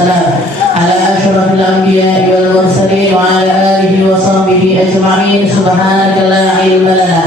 والسلام على أشرف الأنبياء والمرسلين وعلى آله وصحبه أجمعين. سبحانك لا علم لنا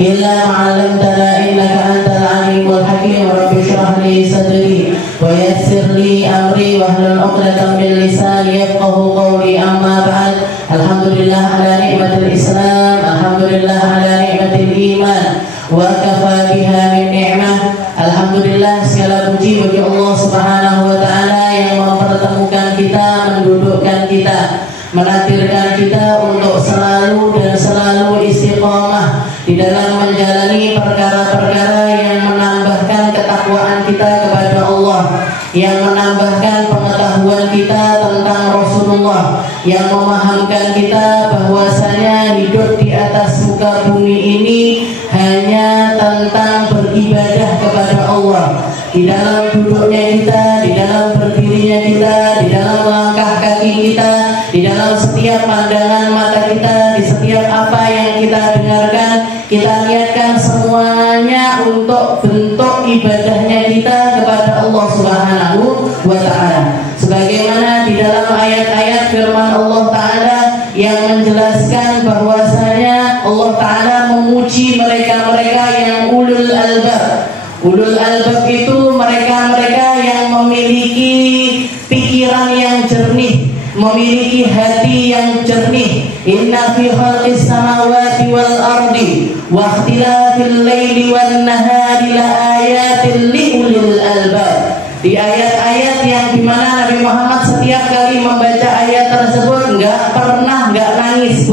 إلا ما علمتنا إنك أنت العليم الحكيم. رب اشرح لي صدري ويسر لي أمري واحلل عقدة من لساني يفقه قولي. أما بعد، الحمد لله على نعمة الإسلام، الحمد لله على نعمة الإيمان, wa kafa biha min ni'mah. Alhamdulillah, segala puji bagi Allah Subhanahu wa taala yang mempertemukan kita, mendudukkan kita, menakdirkan kita untuk selalu dan selalu istiqomah di dalam menjalani perkara-perkara yang menambahkan ketakwaan kita kepada Allah, yang menambahkan pengetahuan kita tentang Rasulullah, yang memahamkan kita bahwasanya hidup di atas muka bumi ini hanya tentang beribadah kepada Allah. Di dalam duduknya kita, di dalam berdirinya kita, di dalam langkah kaki kita, di dalam setiap pandangan mata kita, di setiap apa yang kita dengarkan, kita niatkan semuanya untuk bentuk ibadahnya kita kepada Allah Subhanahu wa ta'ala. Sebagaimana di dalam ayat-ayat firman Allah ta'ala yang menjelaskan bahwasanya Allah ta'ala memuji mereka-mereka yang ulul albab. Ulul albab itu mereka-mereka yang memiliki pikiran yang jernih, memiliki hati yang jernih. Inna fi khalqis samawati wal ardi wa ikhtilafil laili wan nahari la ayatin li ulil albab. Di ayat-ayat yang dimana Nabi Muhammad setiap kali membaca ayat tersebut nggak nangis,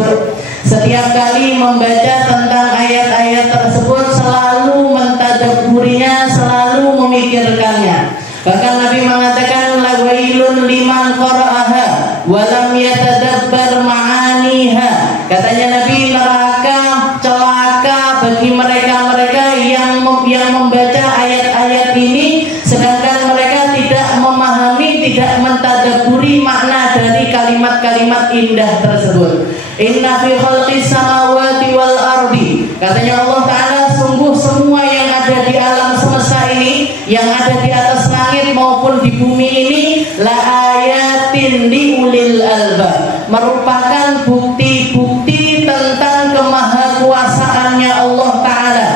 setiap kali membaca tentang ayat-ayat tersebut selalu mentadabburinya, selalu memikirkannya. Bahkan Nabi mengatakan lawailun liman qara'aha wa lam yatadabbar ma'aniha. Katanya Nabi, neraka celaka bagi mereka-mereka yang membaca ayat-ayat ini sedangkan mereka tidak memahami, tidak mentadabburi makna dari kalimat-kalimat indah tersebut. Inna fi khalqis samawati wal ardi. Katanya Allah Ta'ala, sungguh semua yang ada di alam semesta ini, yang ada di atas langit maupun di bumi ini, la ayatin li ulil albab, merupakan bukti-bukti tentang kemahakuasaannya Allah Ta'ala.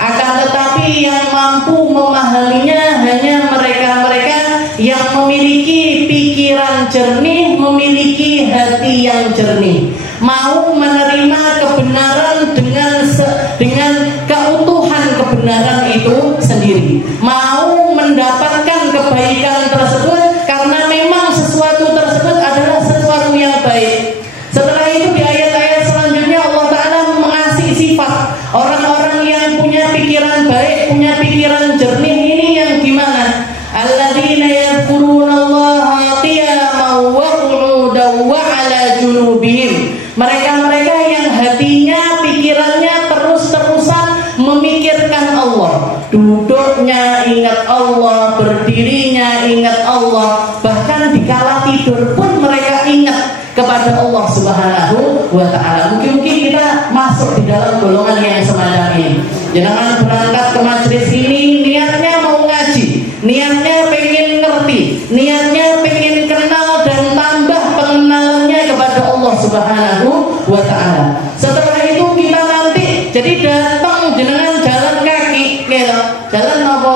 Akan tetapi yang mampu memahaminya hanya mereka-mereka yang memiliki pikiran jernih, memiliki hati yang jernih, mau menerima kebenaran dengan keutuhan kebenaran itu sendiri, mau mendapatkan kebaikan tersebut karena memang sesuatu tersebut adalah sesuatu yang baik. Setelah itu di ayat-ayat selanjutnya Allah Ta'ala mengasih sifat orang-orang yang punya pikiran baik, punya pikiran jernih. Ini yang gimana? Alladzina yadhkurunallaha qiyaman wa qu'udan wa 'ala junubihim. Mereka-mereka yang hatinya, pikirannya terus-terusan memikirkan Allah. Duduknya ingat Allah, berdirinya ingat Allah, bahkan dikala tidur pun mereka ingat kepada Allah Subhanahu wa ta'ala. Mungkin kita masuk di dalam golongan yang semacam ini. Jangan berangkat ke majelis ini niatnya mau ngaji, niatnya pengen ngerti, niatnya pengen kenal dan tambah pengenalannya kepada Allah Subhanahu wa ta'ala. Setelah itu kita nanti jadi datang jenengan jalan kaki, gitu. Jalan apa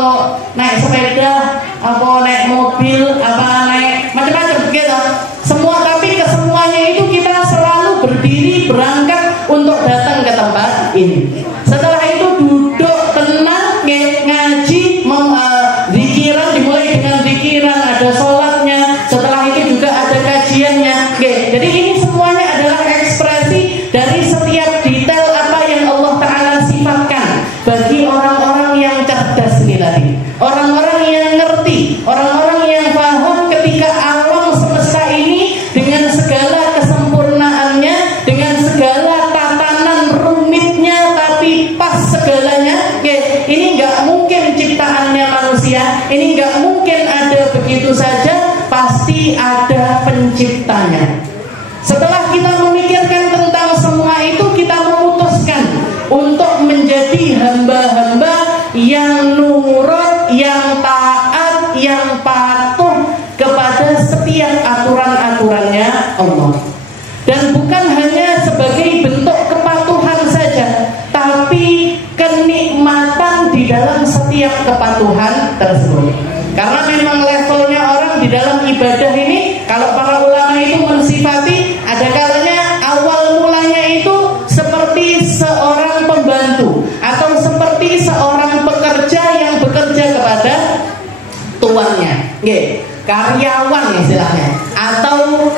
naik sepeda, apa naik mobil, apa naik macam-macam gitu. Semua, tapi kesemuanya itu kita selalu berdiri berangkat untuk datang ke tempat ini. Setelah itu duduk tenang, ngaji, zikiran, dimulai dengan zikiran, ada sholatnya. Setelah itu juga ada kajiannya. Jadi ini semuanya adalah ekspresi dari setiap detail apa yang Allah Ta'ala sifatkan bagi orang-orang yang cerdas ini tadi, orang-orang yang ngerti, orang-orang yang paham ketika alam semesta ini dengan segala kesempurnaannya, dengan segala tatanan rumitnya, tapi pas segalanya. Ini nggak mungkin ciptaannya manusia, ini nggak mungkin ada begitu saja, pasti ada penciptanya. Setelah kita memikirkan tentang semua itu, kita memutuskan untuk menjadi hamba-hamba yang nurut, yang taat, yang patuh kepada kepatuhan tersebut. Karena memang levelnya orang di dalam ibadah ini, kalau para ulama itu mensifati, ada kalanya awal mulanya itu seperti seorang pembantu atau seperti seorang pekerja yang bekerja kepada tuannya, karyawan istilahnya, atau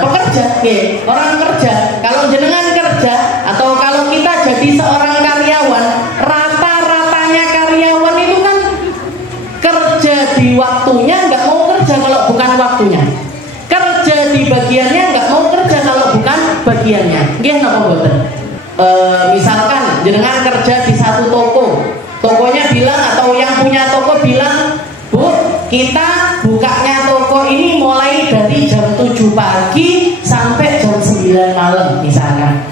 pekerja, orang kerja. Kalau jenengan kerja atau kalau kita jadi seorang karyawan, rata-ratanya karyawan itu kan kerja di waktunya, nggak mau kerja kalau bukan waktunya. Kerja di bagiannya, nggak mau kerja kalau bukan bagiannya. Misalkan jenengan kerja di satu toko, tokonya bilang atau yang punya toko bilang, Bu, kita bukanya toko ini mulai dari jam 7 pagi sampai jam 9 malam misalkan.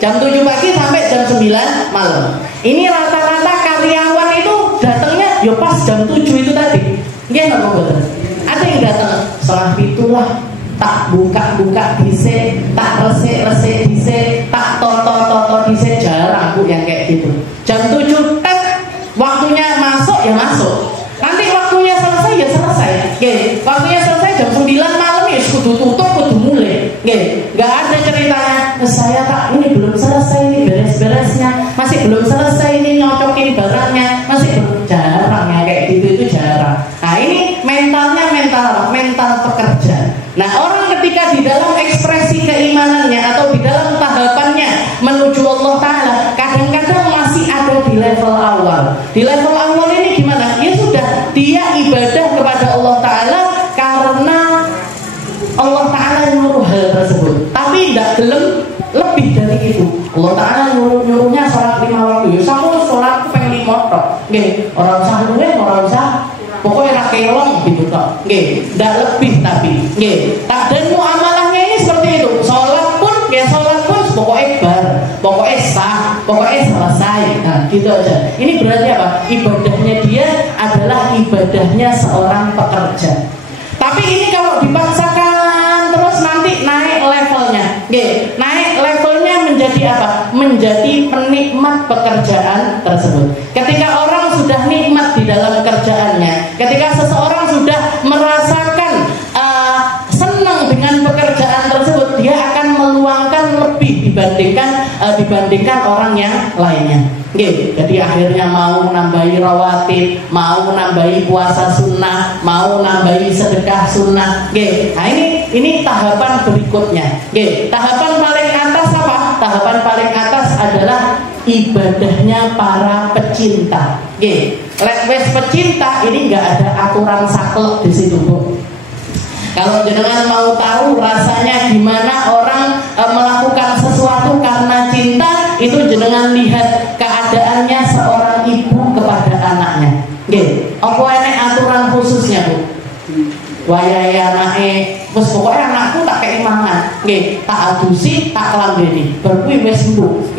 Jam 7 pagi sampai jam 9 malam. Ini rata-rata karyawan itu datangnya ya pas jam 7 itu tadi. Ada yang datang setengah itulah, tak buka-buka dhisik, tak resik-resik dhisik, tak toto-toto dhisik, jarang Bu yang kayak gitu. Jam 7 tet, waktunya masuk ya masuk. Nanti waktunya selesai ya selesai. Waktunya selesai jam 9 malam ya kudu tutup, kudu mulai. Nggak ada ceritanya saya tak ini belum selesai ini beres-beresnya, masih belum selesai ini nyocokin barangnya, masih belum, jarang ya kayak gitu, itu jarang. Nah ini mentalnya mental pekerja. Nah orang ketika di dalam ekspresi keimanannya atau di dalam tahapannya menuju Allah Ta'ala, kadang-kadang masih ada di level awal. Di level awal ini gimana? Ya sudah, dia ibadah kepada Allah Ta'ala karena Allah Ta'ala nyuruh hal tersebut, tapi tidak gelem lebih dari itu. Allah Ta'ala nyuruhnya sholat 5 waktu, ya sama sholat pengen 5 tok. Orang usah nulis, orang usah pokoknya rakelong gitu tok. Tidak lebih tapi. Dan muamalahnya ini seperti itu. Sholat pun pokoknya pokoknya sah, pokoknya selesai. Nah, gitu aja. Ini berarti apa? Ibadahnya dia adalah ibadahnya seorang pekerja. Tapi ini kalau dipaksakan terus nanti naik levelnya. Naik levelnya menjadi apa? Menjadi penikmat pekerjaan tersebut. Ketika orang sudah nikmat di dalam kerjaannya, ketika seseorang sudah merasakan senang dengan pekerjaan tersebut, dia akan meluangkan lebih dibandingkan orang yang lainnya. Jadi akhirnya mau nambahi rawatib, mau nambahi puasa sunnah, mau nambahi sedekah sunnah. Nah ini tahapan berikutnya. Tahapan paling atas apa? Tahapan paling atas adalah ibadahnya para pecinta. Wes pecinta ini nggak ada aturan saklek di situ, Bu. Kalau jenengan mau tahu rasanya gimana orang melakukan sesuatu karena cinta, itu jenengan lihat keadaannya seorang ibu kepada anaknya. Apa ini aturan khususnya, Bu? Wayahe anake, wis pokoke anakku tak kei mangan, tak adusi, tak kelambeni, bar kuwi wis sembuh.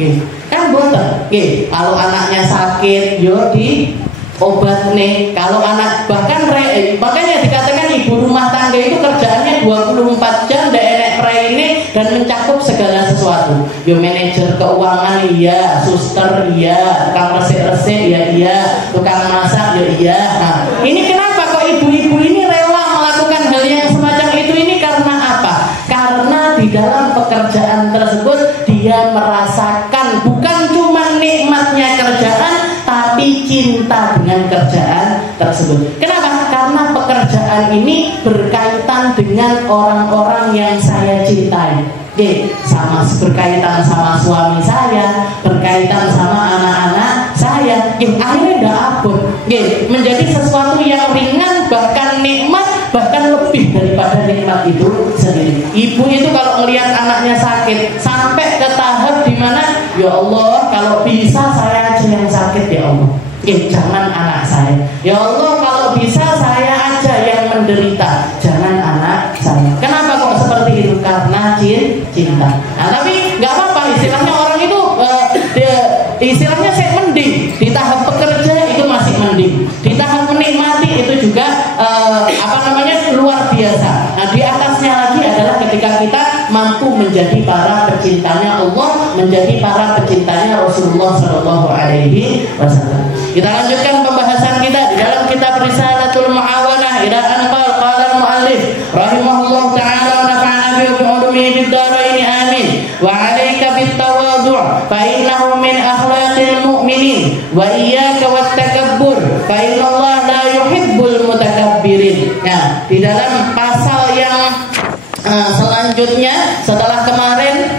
Kan boten. Kalau anaknya sakit, yo di obat nih. Kalau anak makanya dikatakan ibu rumah tangga itu kerjaannya 24 jam dan enek ini dan mencakup segala sesuatu. Yo manajer keuangan iya, suster iya, tukang resik-resik ya iya, tukang masak ya iya. Nah, ini kenapa kok ibu-ibu ini rela melakukan hal yang semacam itu? Ini karena apa? Karena di dalam pekerjaan tersebut dia merasakan bukan cuma nikmatnya kerjaan, tapi cinta dengan kerjaan tersebut. Kenapa? Karena pekerjaan ini berkaitan dengan orang-orang yang saya cintai. Berkaitan sama suami saya, berkaitan sama anak-anak saya. Akhirnya tidak abot. Menjadi sesuatu yang ringan, bahkan nikmat, bahkan lebih daripada nikmat itu sendiri. Ibu itu kalau melihat anaknya sakit sampai ke tahap dimana, ya Allah, kalau bisa saya aja yang sakit ya Allah. Jangan anak saya. Ya Allah, kalau bisa saya aja yang menderita, jangan anak saya. Kenapa kok seperti itu? Karena cinta. Nah, tapi nggak apa-apa. Istilahnya orang itu, istilahnya saya mending. Di tahap pekerja itu masih mending. Di tahap menikmati itu juga luar biasa. Nah, di atasnya lagi adalah ketika kita mampu menjadi para pecintanya Allah, menjadi para pecintanya Rasulullah Shallallahu Alaihi Wasallam. Kita lanjutkan pembahasan kita di dalam kitab Risalatul Mu'awanah ila anqal qala al-mu'allif rahimahullah ta'ala wa nafa'ana bi ulumihi bid darain amin wa 'alaika bit tawadhu' fa innahu min akhlaqil mu'minin wa iyyaka wat takabbur fa innallaha la yuhibbul mutakabbirin. Nah, di dalam pasal yang selanjutnya setelah kemarin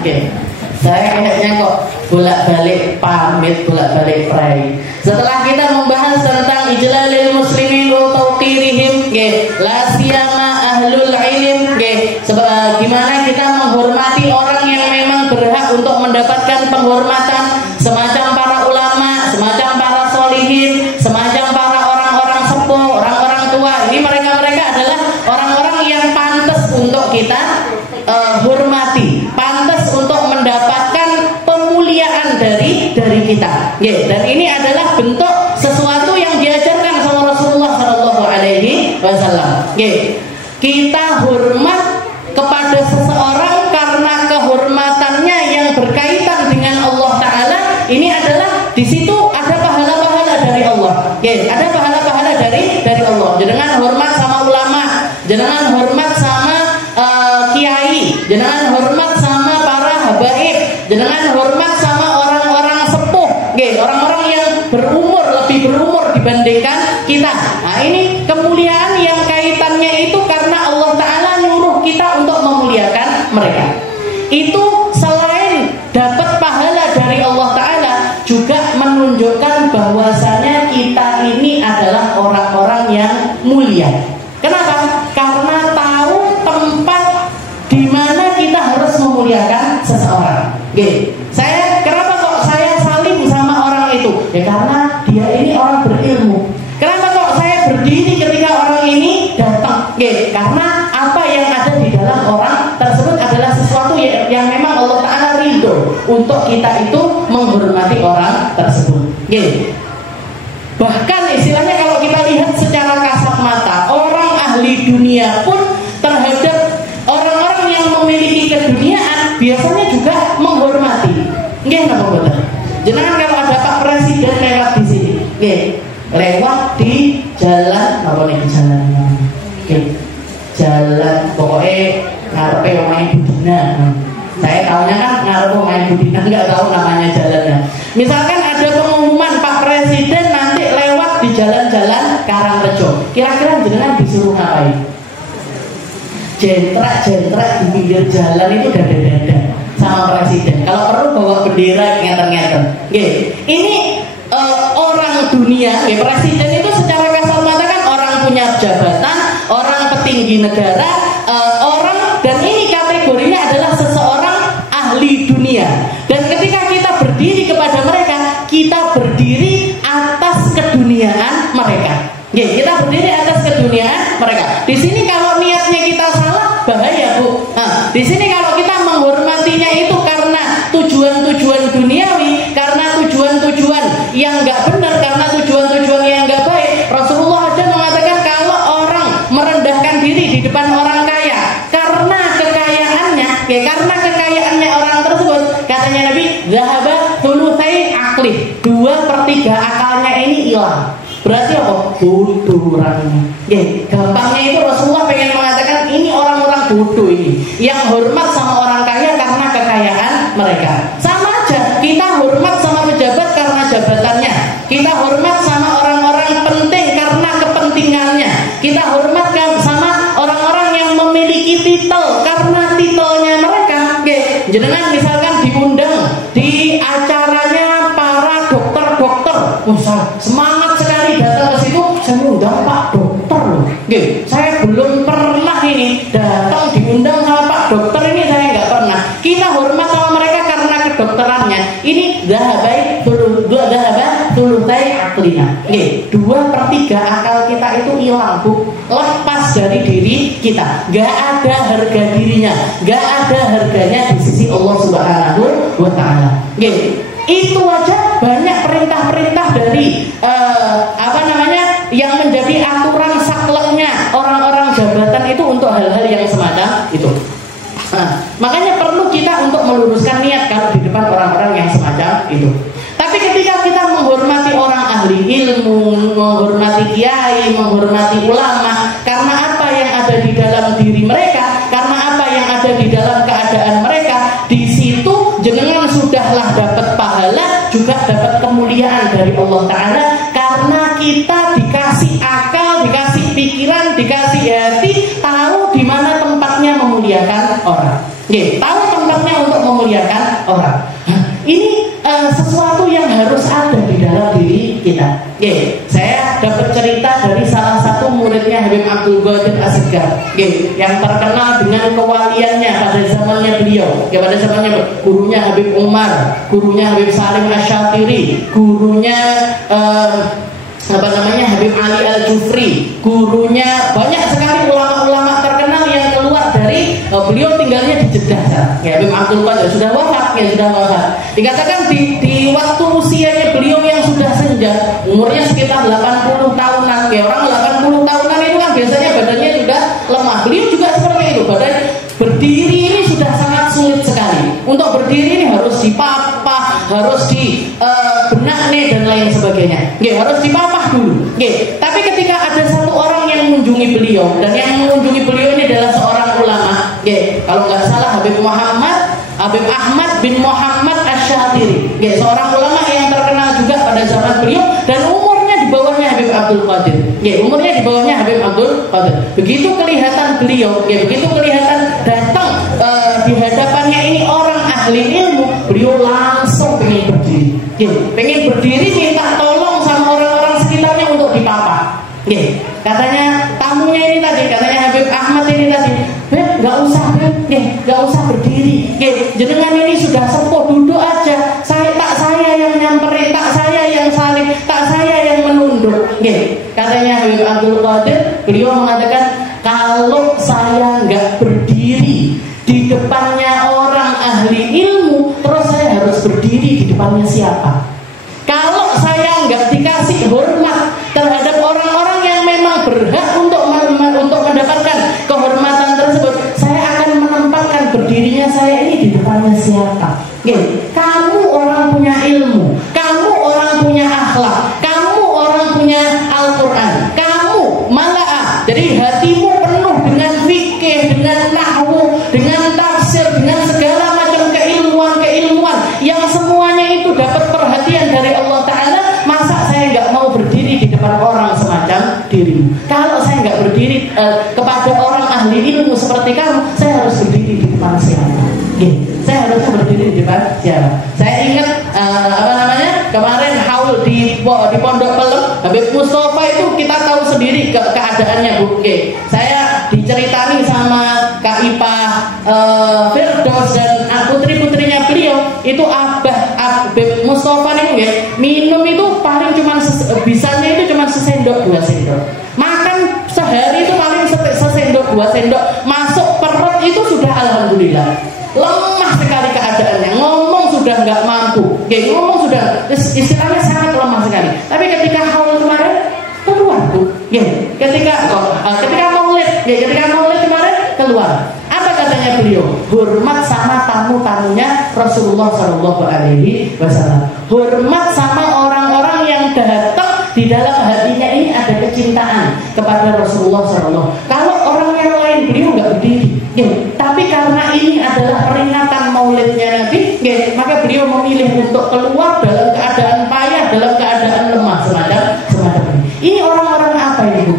oke. Saya kayaknya kok bolak-balik pamit, bolak-balik pray. Setelah kita membahas tentang ijlalil muslimin wa tauqirihim, la siyama ahlul ilm, gimana kita menghormati orang yang memang berhak untuk mendapatkan penghormatan, semacam para ulama, semacam para solihin, semacam para orang-orang sepuh, orang-orang tua. Ini mereka-mereka adalah orang-orang yang pantas untuk kita hormati, pantas untuk mendapatkan pemuliaan dari kita. Dan ini adalah bentuk sesuatu yang diajarkan sama Rasulullah Shallallahu Alaihi Wasallam. Kita hormat kepada seseorang karena kehormatannya yang berkaitan dengan Allah Taala. Ini adalah di situ ada pahala-pahala dari Allah. Ada pahala-pahala dari Allah. Jangan hormat sama ulama, jangan hormat sama kiai, jangan hormat sama para habaib, jangan hormat sama orang-orang sepuh, orang-orang yang lebih berumur dibandingkan kita. Nah, ini kemuliaan yang kaitannya itu karena Allah Ta'ala nyuruh kita untuk memuliakan mereka. Itu selain dapat pahala dari Allah Ta'ala, juga menunjukkan bahwasanya kita ini adalah orang-orang yang mulia. Kenapa? Karena tahu tempat di mana kita harus memuliakan seseorang. Kenapa kok saya salim sama orang itu? Ya karena dia ini orang berilmu. Kenapa kok saya berdiri ketika orang ini datang? Karena apa yang ada di dalam orang tersebut adalah sesuatu yang memang Allah Ta'ala ridho untuk kita itu menghormati orang tersebut. Bahkan istilahnya kalau kita lihat secara kasat mata, orang ahli dunia pun terhadap orang-orang yang memiliki keduniaan biasanya juga menghormati. Jangan kalau ada Pak Presiden lewat di sini, lewat di jalan apa nih jalannya? Jalan pokoknya ngarepe omahe Budina. Saya tahunya kan ngarepe omahe Budina, nggak tahu namanya jalannya. Misalkan ada pengumuman Pak Presiden nanti lewat di jalan-jalan Karangrejo. Kira-kira jenengan disuruh ngapain? Jentrak-jentrak di pinggir jalan itu dada-dada sama presiden. Kalau perlu bawa bendera ngeten-ngeten. Ini orang dunia, presiden itu secara kasat mata kan orang punya jabatan, orang petinggi negara, orang, dan ini kategorinya adalah seseorang ahli dunia. Dan ketika kita berdiri kepada mereka, kita berdiri atas keduniaan mereka. Kita berdiri atas keduniaan mereka. Di sini kalau niatnya kita salah, bahaya, Bu. Nah, di sini kalau kita menghormatinya itu karena tujuan-tujuan duniawi, karena tujuan-tujuan yang enggak benar, karena tujuan-tujuan yang enggak baik. Rasulullah aja mengatakan kalau orang merendahkan diri di depan orang kaya karena kekayaannya, karena kekayaannya orang tersebut, katanya Nabi, zahaba thulutsai aqli, 2/3 akalnya ini hilang. Berarti apa? Bodoh orangnya. Gampangnya itu Rasulullah pengen mengatakan ini orang-orang bodoh ini yang hormat sama orang kaya karena kekayaan mereka. Sama aja, kita hormat sama pejabat karena jabatannya, kita hormat sama orang-orang penting karena kepentingannya, kita hormat sama orang-orang yang memiliki titel karena titelnya mereka. Jenengan misalkan diundang di acaranya para dokter-dokter, semangat sekali datang ke situ. Saya undang Pak Dokter loh. Saya belum pernah ini datang diundang sama Pak Dokter ini, saya nggak pernah. Kita hormat sama mereka karena kedokterannya. Ini zahabai thulutsai aqlina. 2/3 akal kita itu hilang, Bu. Lepas dari diri kita. Gak ada harga dirinya, gak ada harganya di sisi Allah Subhanahu wa Ta'ala. Itu aja banyak perintah-perintah dari yang menjadi aturan sakleknya orang-orang jabatan itu untuk untuk hal-hal yang semacam itu. Nah, makanya perlu kita untuk meluruskan niat kalau di depan orang-orang yang semacam itu. Tapi ketika kita menghormati orang ahli ilmu, menghormati kiai, menghormati ulama, karena apa yang ada di dalam diri mereka, karena apa yang ada di dalam keadaan mereka, di situ jenengan sudahlah dapat pahala, juga dapat kemuliaan dari Allah Ta'ala, karena kita dikasih akal, dikasih pikiran, dikasih hati, tahu di mana tempatnya memuliakan orang. Tahu tempatnya untuk memuliakan orang. Ini sesuatu yang harus ada di dalam diri kita. Saya dapat cerita dari salah satu muridnya Habib Abdul Qadir Asgar, yang terkenal dengan kewaliannya pada zamannya beliau. Pada zamannya gurunya Habib Umar, gurunya Habib Salim Asy-Syatiri, gurunya Habib Ali Al-Jufri, gurunya banyak sekali ulama-ulama terkenal yang keluar dari beliau tinggalnya di Jeddah. Habib Abdul Qadir sudah wafat, Dikatakan di waktu usianya beliau yang sudah senja, umurnya sekitar 80 tahunan. Orang 80 tahunan itu kan biasanya badannya sudah lemah. Beliau juga seperti itu, badan berdiri ini sudah sangat sulit sekali. Untuk berdiri ini harus dipapah, harus dibenakne dan lain sebagainya. Harus dipapah dulu. Tapi ketika ada satu orang yang mengunjungi beliau, dan yang mengunjungi beliau ini adalah seorang ulama. Kalau nggak salah Habib Ahmad bin Muhammad Asy-Syatiri, seorang ulama yang terkenal juga pada zaman beliau, dan umurnya di bawahnya Habib Abdul Qadir. Umurnya di bawahnya Habib Abdul Qadir. Begitu kelihatan beliau, begitu kelihatan datang di hadapannya ini orang ahli ilmu, beliau langsung pengen berdiri, minta tolong sama orang-orang sekitarnya untuk dipapah. Katanya tamunya ini tadi, katanya Habib Ahmad ini tadi, Beb, nggak usah berdiri. Jenengan ini sudah sepuh, duduk aja. Tak saya yang nyamperin, tak saya yang salim, tak saya yang menunduk. Katanya Habib Abdul Qadir, beliau mengatakan, kalau saya nggak berdiri di depannya orang ahli ilmu, terus saya harus berdiri di depannya siapa? Kalau saya nggak dikasih hormat terhadap orang-orang yang memang berhak untuk mendapatkan kehormatan tersebut, saya akan menempatkan berdirinya saya ini di depannya siapa? Kamu orang punya ilmu, kamu orang punya akhlak, kamu orang punya Al-Quran, kamu malaah, jadi hatimu penuh dengan fikih, dengan nahwu, dengan tafsir, dengan segala macam keilmuan yang semuanya itu dapat perhatian dari Allah Ta'ala. Masa saya nggak mau berdiri di depan orang semacam dirimu? Kalau saya nggak berdiri kepada orang ahli ilmu seperti kamu, saya harus berdiri di depan siapa? Saya harus berdiri di depan siapa? Saya ingat kemarin haul di Pondok Pelem, Habib Mustafa itu kita tahu sendiri keadaannya, Bu. Saya diceritani sama Kak Ipah Firdaus dan putri-putrinya beliau itu, Habib Mustafa nih, minum itu paling cuma bisanya itu cuma sesendok 2 sendok. Makan sehari itu paling sesendok 2 sendok. Masuk perut itu sudah alhamdulillah. Lemah sekali keadaannya. Ngomong sudah nggak mampu. Ngomong sudah istilahnya sangat lemah sekali. Tapi ketika haul kemarin keluar tuh. Ketika maulid kemarin keluar. Apa katanya beliau? Hormat sama tamu-tamunya Rasulullah SAW. Hormat sama orang-orang yang datang, di dalam hatinya ini ada kecintaan kepada Rasulullah SAW. Kalau orang yang lain beliau nggak berdiri, tapi karena ini adalah peringatan maulidnya Nabi, maka beliau memilih untuk keluar dalam keadaan payah, dalam keadaan lemah semacam ini. Ini orang-orang apa ini, Bu?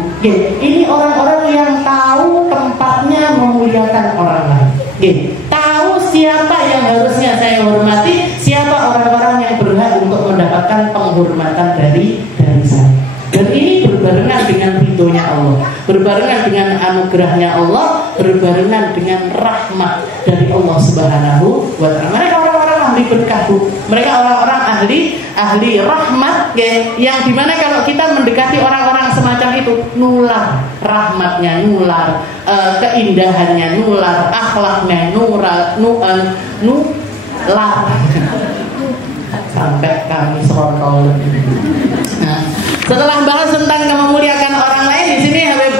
Ini orang-orang yang tahu tempatnya memuliakan orang lain. Tahu siapa yang harusnya saya hormati, siapa orang-orang yang berhak untuk mendapatkan penghormatan dari saya. Dan ini berbarengan dengan ridhonya Allah, berbarengan dengan anugerahnya Allah, berbarengan dengan rahmat dari Allah Subhanahu wa Ta'ala. Mereka orang-orang ahli berkah, mereka orang-orang ahli rahmat, yang dimana kalau kita mendekati orang-orang semacam itu, nular rahmatnya, nular keindahannya, nular akhlaknya, nular sampai kami serotol. Nah, setelah bahas tentang memuliakan orang lain, di sini Habib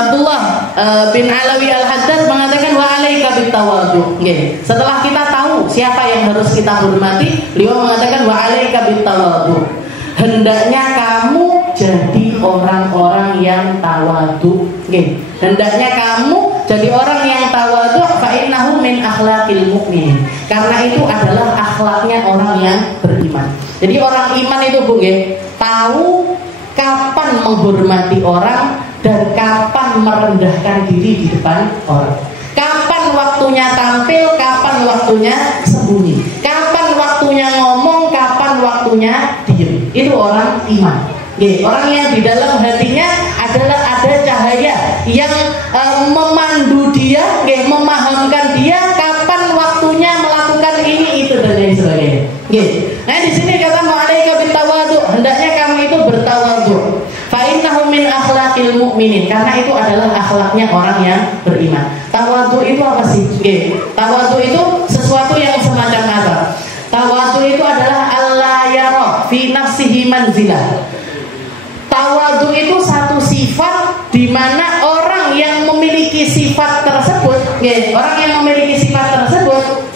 Abdullah bin Alawi Al-Haddad mengatakan wa alaika bitawadhu. Setelah kita tahu siapa yang harus kita hormati, beliau mengatakan wa alaika bitawadhu. Hendaknya kamu jadi orang-orang yang tawadhu. Hendaknya kamu jadi orang yang tawadhu, fa innahu min akhlaqil mu'min. Karena itu adalah akhlaknya orang yang beriman. Jadi orang iman itu Bu, tahu kapan menghormati orang dan kapan merendahkan diri di depan orang. Kapan waktunya tampil, kapan waktunya sembunyi. Kapan waktunya ngomong, kapan waktunya diam. Itu orang iman. Orang yang di dalam hatinya adalah ada cahaya yang memandu dia, memahamkan dia kapan waktunya melakukan ini itu dan lain sebagainya. Nah di sini kata ma'alaika bitawadhu, hendaknya kamu itu bertawadhu. Fa innahu min akhlaqil mu'minin, karena itu adalah akhlaknya orang yang beriman. Tawadhu itu apa sih? Tawadhu itu sesuatu yang semacam apa? Tawadhu itu adalah alla yara fi nafsihi manzilah. Tawadhu itu satu sifat di mana orang yang memiliki sifat tersebut, orang yang memiliki sifat tersebut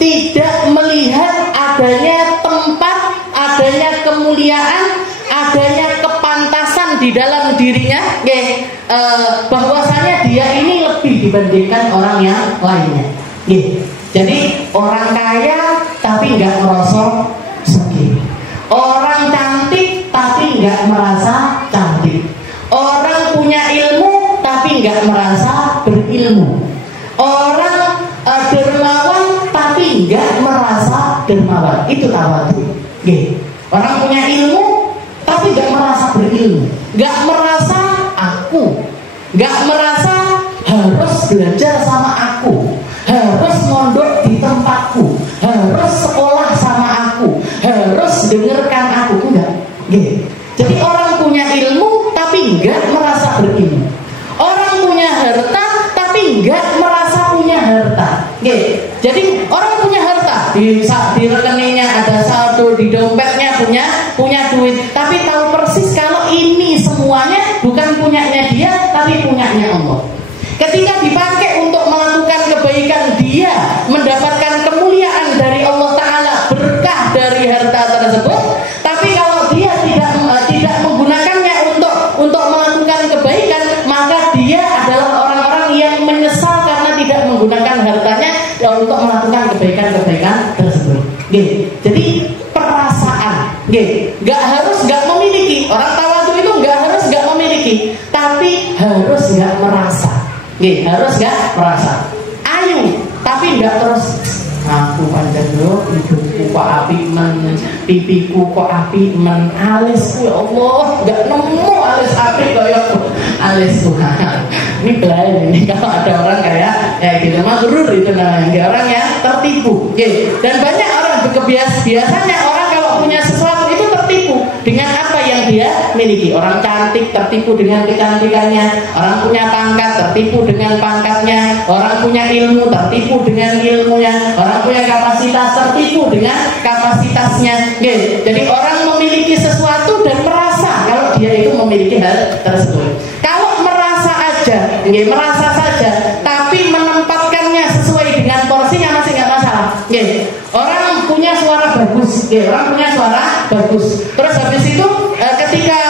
tidak melihat adanya tempat, adanya kemuliaan, adanya kepantasan di dalam dirinya, bahwasanya dia ini lebih dibandingkan orang yang lainnya. Jadi orang kaya tapi nggak merasa sedih, orang cantik tapi nggak merasa cantik, orang punya ilmu tapi nggak merasa berilmu, orang dermawan tapi nggak merasa dermawan. Itu tawadhu. Orang punya ilmu tapi nggak merasa berilmu, nggak merasa aku, nggak merasa harus belajar sama aku, harus mondok di tempatku, harus sekolah sama aku, harus dengarkan aku. Enggak. Jadi orang punya ilmu tapi enggak merasa berilmu. Orang punya harta tapi enggak merasa punya harta. Jadi orang punya harta, di rekeningnya ada saldo, di dompetnya punya duit, tapi tahu persis kalau ini semuanya bukan punyanya dia tapi punyanya Allah. Ketika dipakai untuk melakukan kebaikan, dia mendapatkan kemuliaan dari Allah Ta'ala, berkah dari harta tersebut. Tapi kalau dia tidak menggunakannya untuk melakukan kebaikan, maka dia adalah orang-orang yang menyesal karena tidak menggunakan hartanya untuk melakukan kebaikan-kebaikan tersebut. Jadi perasaan, nggak memiliki. Orang tawadhu itu nggak harus nggak memiliki, tapi harus nggak merasa. Harus nggak merasa. Ayu, tapi nggak terus aku panjang dulu, hidupku kok api men, pipiku kok api men, alisku ya Allah nggak nemu alis api kayak alisku. Ini belain ini kalau ada orang kayak gitu mah gurur itu namanya, orang yang tertipu. Dan banyak orang biasanya orang kalau punya sesuatu itu tertipu dengan apa yang dia miliki. Orang cantik tertipu dengan kecantikannya, orang punya pangkat tertipu dengan pangkatnya, orang punya ilmu tertipu dengan ilmunya, orang punya kapasitas tertipu dengan kapasitasnya. Jadi orang memiliki sesuatu dan merasa kalau dia itu memiliki hal tersebut. Kalau merasa saja, tapi menempatkannya sesuai dengan porsinya masih nggak masalah. Orang punya suara bagus, terus habis itu ketika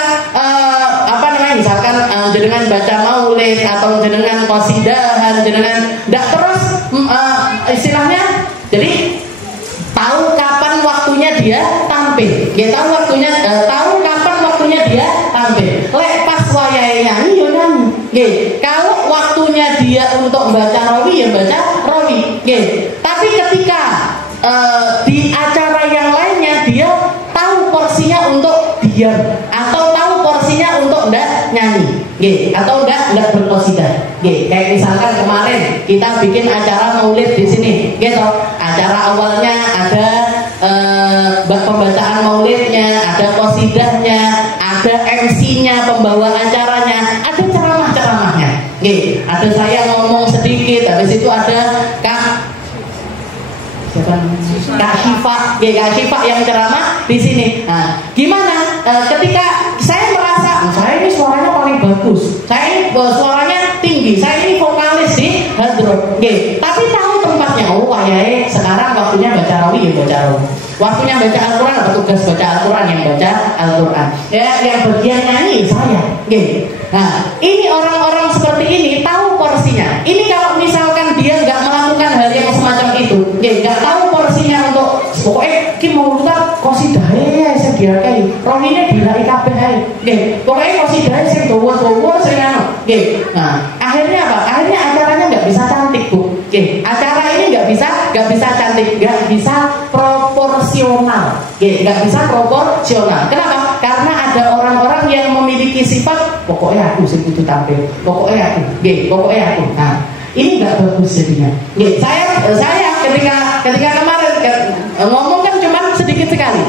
misalkan jenengan baca maulid atau jenengan qasidahan, jenengan ndak terus istilahnya, jadi tahu kapan waktunya dia tampil, tahu kapan waktunya dia tampil. Lek pas wayahe nyanyi yo nyanyi. Kalau waktunya dia untuk baca rawi ya baca rawi. Tapi ketika di acara yang lainnya dia tahu porsinya untuk diam atau tahu porsinya untuk ndak nyanyi, atau ndak berqasidah. Kayak misalkan kemarin kita bikin acara maulid di sini, acara awalnya ada pembacaan maulidnya, ada qasidahnya, ada MC-nya, pembawa acaranya, ada ceramah-ceramahnya. Ada saya ngomong sedikit, habis itu ada Kak Syifa yang ceramah di sini. Nah, gimana? Ketika saya merasa saya ini suaranya paling bagus, saya ini suaranya tinggi, saya ini vokalis di hadroh. Tapi tahu tempatnya. Oh, wayahe sekarang waktunya baca rawi ya baca rawi. Waktunya baca Al-Quran, petugas baca Al-Quran yang baca Al-Quran. Ya, yang bagian nyanyi saya. Nah, ini orang-orang seperti ini tahu porsinya. Ini kalau misalkan dia nggak melakukan hal yang semacam itu, nggak tahu porsinya untuk pokoknya kita mau lutar qasidah ya saya diakai. Rohine dilai kabeh ae. Pokoknya qasidah sing dawa-dawa sing anu. Nah, akhirnya apa? Akhirnya acaranya nggak bisa cantik, Bu. Acara ini nggak bisa cantik, nggak bisa proporsional. Nggak bisa proporsional. Kenapa? Karena ada orang-orang yang memiliki sifat pokoknya aku sing kudu tampil, pokoknya aku. Nah, ini nggak bagus jadinya. Saya ketika kemarin ngomong kan cuma sedikit sekali.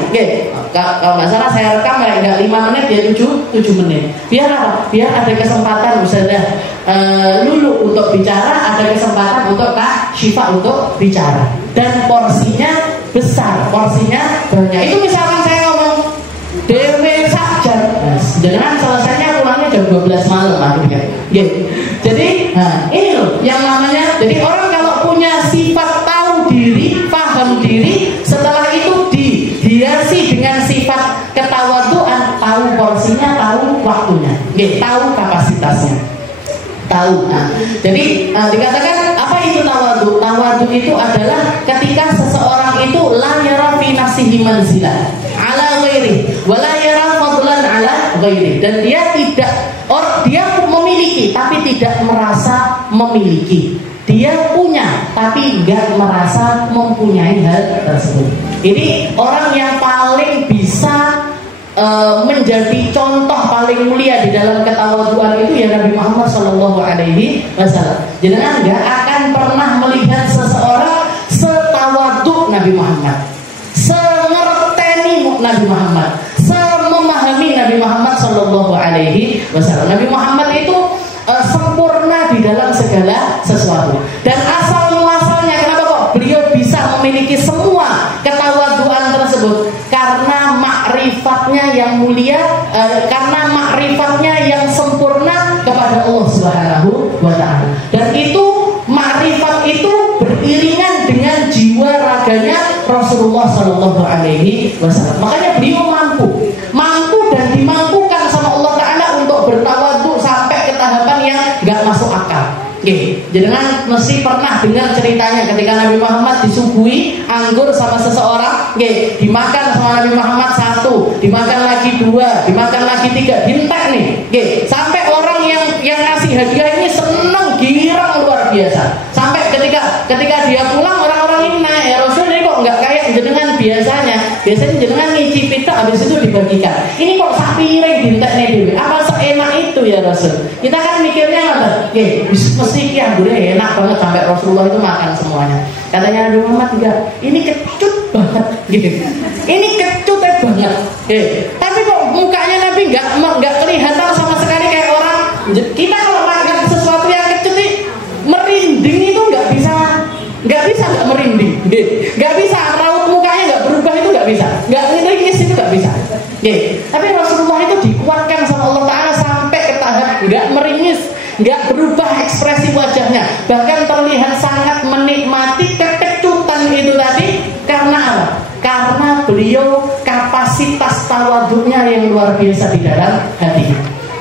Kalau nggak salah saya rekam nggak 5 menit ya 7 menit. Biar apa? Biar ada kesempatan misalnya Lulu untuk bicara, ada kesempatan untuk Kak Syifa untuk bicara. Dan porsinya besar, porsinya banyak. Itu misalkan saya ngomong dewe saja, dengan selesainya pulangnya jam 12 malam akhirnya. Jadi, nah ini loh yang namanya. Jadi orang kalau punya sifat tahu diri, paham diri, setelah itu dihiasi dengan sifat ketawaduan, tahu porsinya, tahu waktunya, tahu kapasitasnya, tahu. Nah, jadi dikatakan apa itu tawadu? Tawadu itu adalah ketika seseorang itu la yara fi nafsihi manzilah ala ghairi wa la yara fadlan ala ghairi, dan dia memiliki tapi tidak merasa memiliki. Dia punya tapi enggak merasa mempunyai hal tersebut. Ini orang yang paling bisa menjadi contoh paling mulia di dalam ketawaduan itu ya Nabi Muhammad SAW. Jangan nggak akan pernah melihat seseorang setawadu Nabi Muhammad, sengerteni Nabi Muhammad, sememahami Nabi Muhammad SAW. Nabi Muhammad itu sempurna di dalam segala sesuatu. Dan asal muasalnya kenapa kok beliau bisa memiliki semua ketawaduan tersebut? Karena makrifatnya yang mulia, karena makrifatnya yang sempurna kepada Allah Subhanahu wa Ta'ala. Dan itu makrifat itu beriringan dengan jiwa raganya Rasulullah Sallallahu Alaihi Wasallam. Makanya beliau mampu dan dimampukan sama Allah Ta'ala untuk bertawadu sampai ke tahapan yang nggak masuk akal. Jangan mesti pernah dengar ceritanya ketika Nabi Muhammad disuguhi anggur sama seseorang, dimakan sama Nabi Muhammad 1, dimakan lagi 2, dimakan lagi 3, dintek nih, sampai orang yang ngasih hadiah ini seneng girang luar biasa. Sampai ketika dia pulang orang-orang ini nanya, ya Rasul ini kok nggak kayak jenengan biasanya jenengan ngicip itu habis itu dibagikan. Ini kok sak piring dintek nih dewe. Apa seenak itu ya Rasul? Kita kan mikirnya apa? Mesti anggurnya enak banget sampai Rasulullah itu makan semuanya. Katanya Nabi Muhammad enggak, ini kecut banget ini kecut banget. Tapi kok mukanya Nabi enggak kelihatan sama sekali kayak orang. Kita kalau makan sesuatu yang kecut merinding itu enggak bisa merinding. Enggak bisa, raut mukanya enggak berubah itu enggak bisa. Enggak ngeringis itu enggak bisa. Tapi Rasulullah itu dikuatkan sama Allah Ta'ala sampai ke tahap enggak meringis, nggak berubah ekspresi wajahnya, bahkan terlihat sangat menikmati kekecutan itu tadi. Karena apa? Karena beliau kapasitas tawadunya yang luar biasa di dalam hati.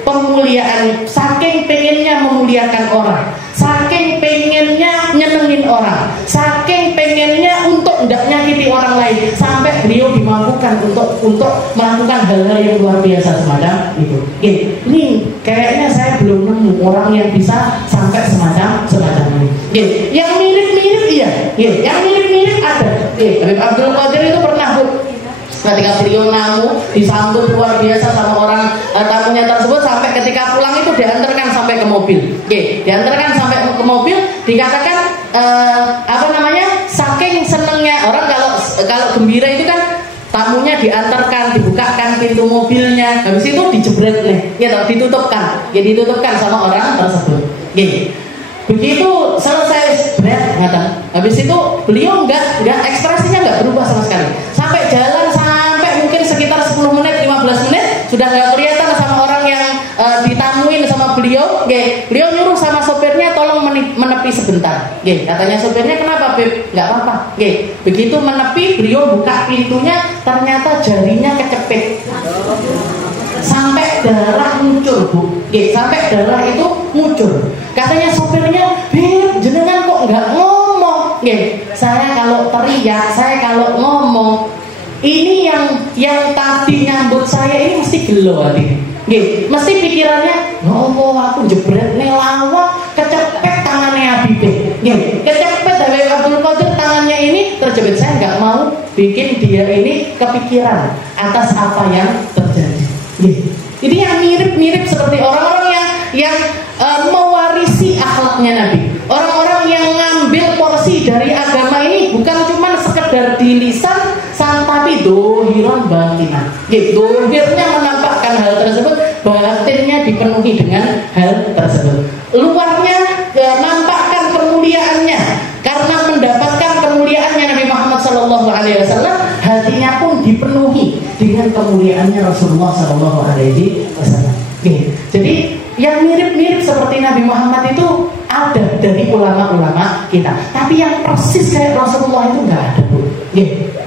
Pemuliaan, saking pengennya memuliakan orang, saking pengennya nyenengin orang, saking pengennya untuk tidak nyakiti orang lain, sampai beliau dimampukan untuk melakukan hal-hal yang luar biasa semacam itu. Ini kayaknya saya belum nemu orang yang bisa sampai semacam ini. Yang mirip-mirip iya, yang mirip-mirip ada. Habib Abdul Qadir itu pernah ketika beliau namu disambut luar biasa sama orang tamunya tersebut, sampai ketika pulang itu diantarkan sampai ke mobil. Diantarkan sampai ke mobil, dikatakan saking senengnya orang kalau gembira itu kan tamunya diantarkan, dibukakan pintu mobilnya, habis itu dijebret nih, ditutupkan sama orang tersebut. Begitu selesai jebret, habis itu beliau nggak ekspresinya nggak berubah sama sekali, sampai jalan sampai mungkin sekitar 10 menit 15 menit sudah nggak kelihatan sama orang yang ditamuin sama sama beliau, beliau nyuruh sama sopirnya tolong menepi sebentar. Katanya sopirnya, kenapa Beb? Nggak apa-apa. Begitu menepi, beliau buka pintunya, ternyata jarinya kecepit sampai darah muncul, Bu. Sampai darah itu muncul. Katanya sopirnya, Beb, jenengan kok nggak ngomong? Saya kalau teriak, saya kalau ngomong, ini yang tadi nyambut saya ini mesti gelo hati. Mesti pikirannya, Allah, aku jebret nih lawak, kecepet tangannya Habib. Kecepet Habib Abdul Qadir, tangannya ini terjepit. Saya nggak mau bikin dia ini kepikiran atas apa yang terjadi. Ini yang mirip-mirip seperti orang-orang yang mewarisi akhlaknya Nabi. Orang-orang yang ngambil porsi dari agama ini bukan cuma sekedar di lisan, tapi dohiran batinan. Dohirnya menampakkan hal tersebut, batinnya dipenuhi dengan hal tersebut. Luarnya menampakkan kemuliaannya, karena mendapatkan kemuliaannya Nabi Muhammad SAW, hatinya pun dipenuhi dengan kemuliaannya Rasulullah SAW. Jadi yang mirip-mirip seperti Nabi Muhammad itu ada dari ulama-ulama kita, tapi yang persis kayak Rasulullah itu nggak ada, Bu.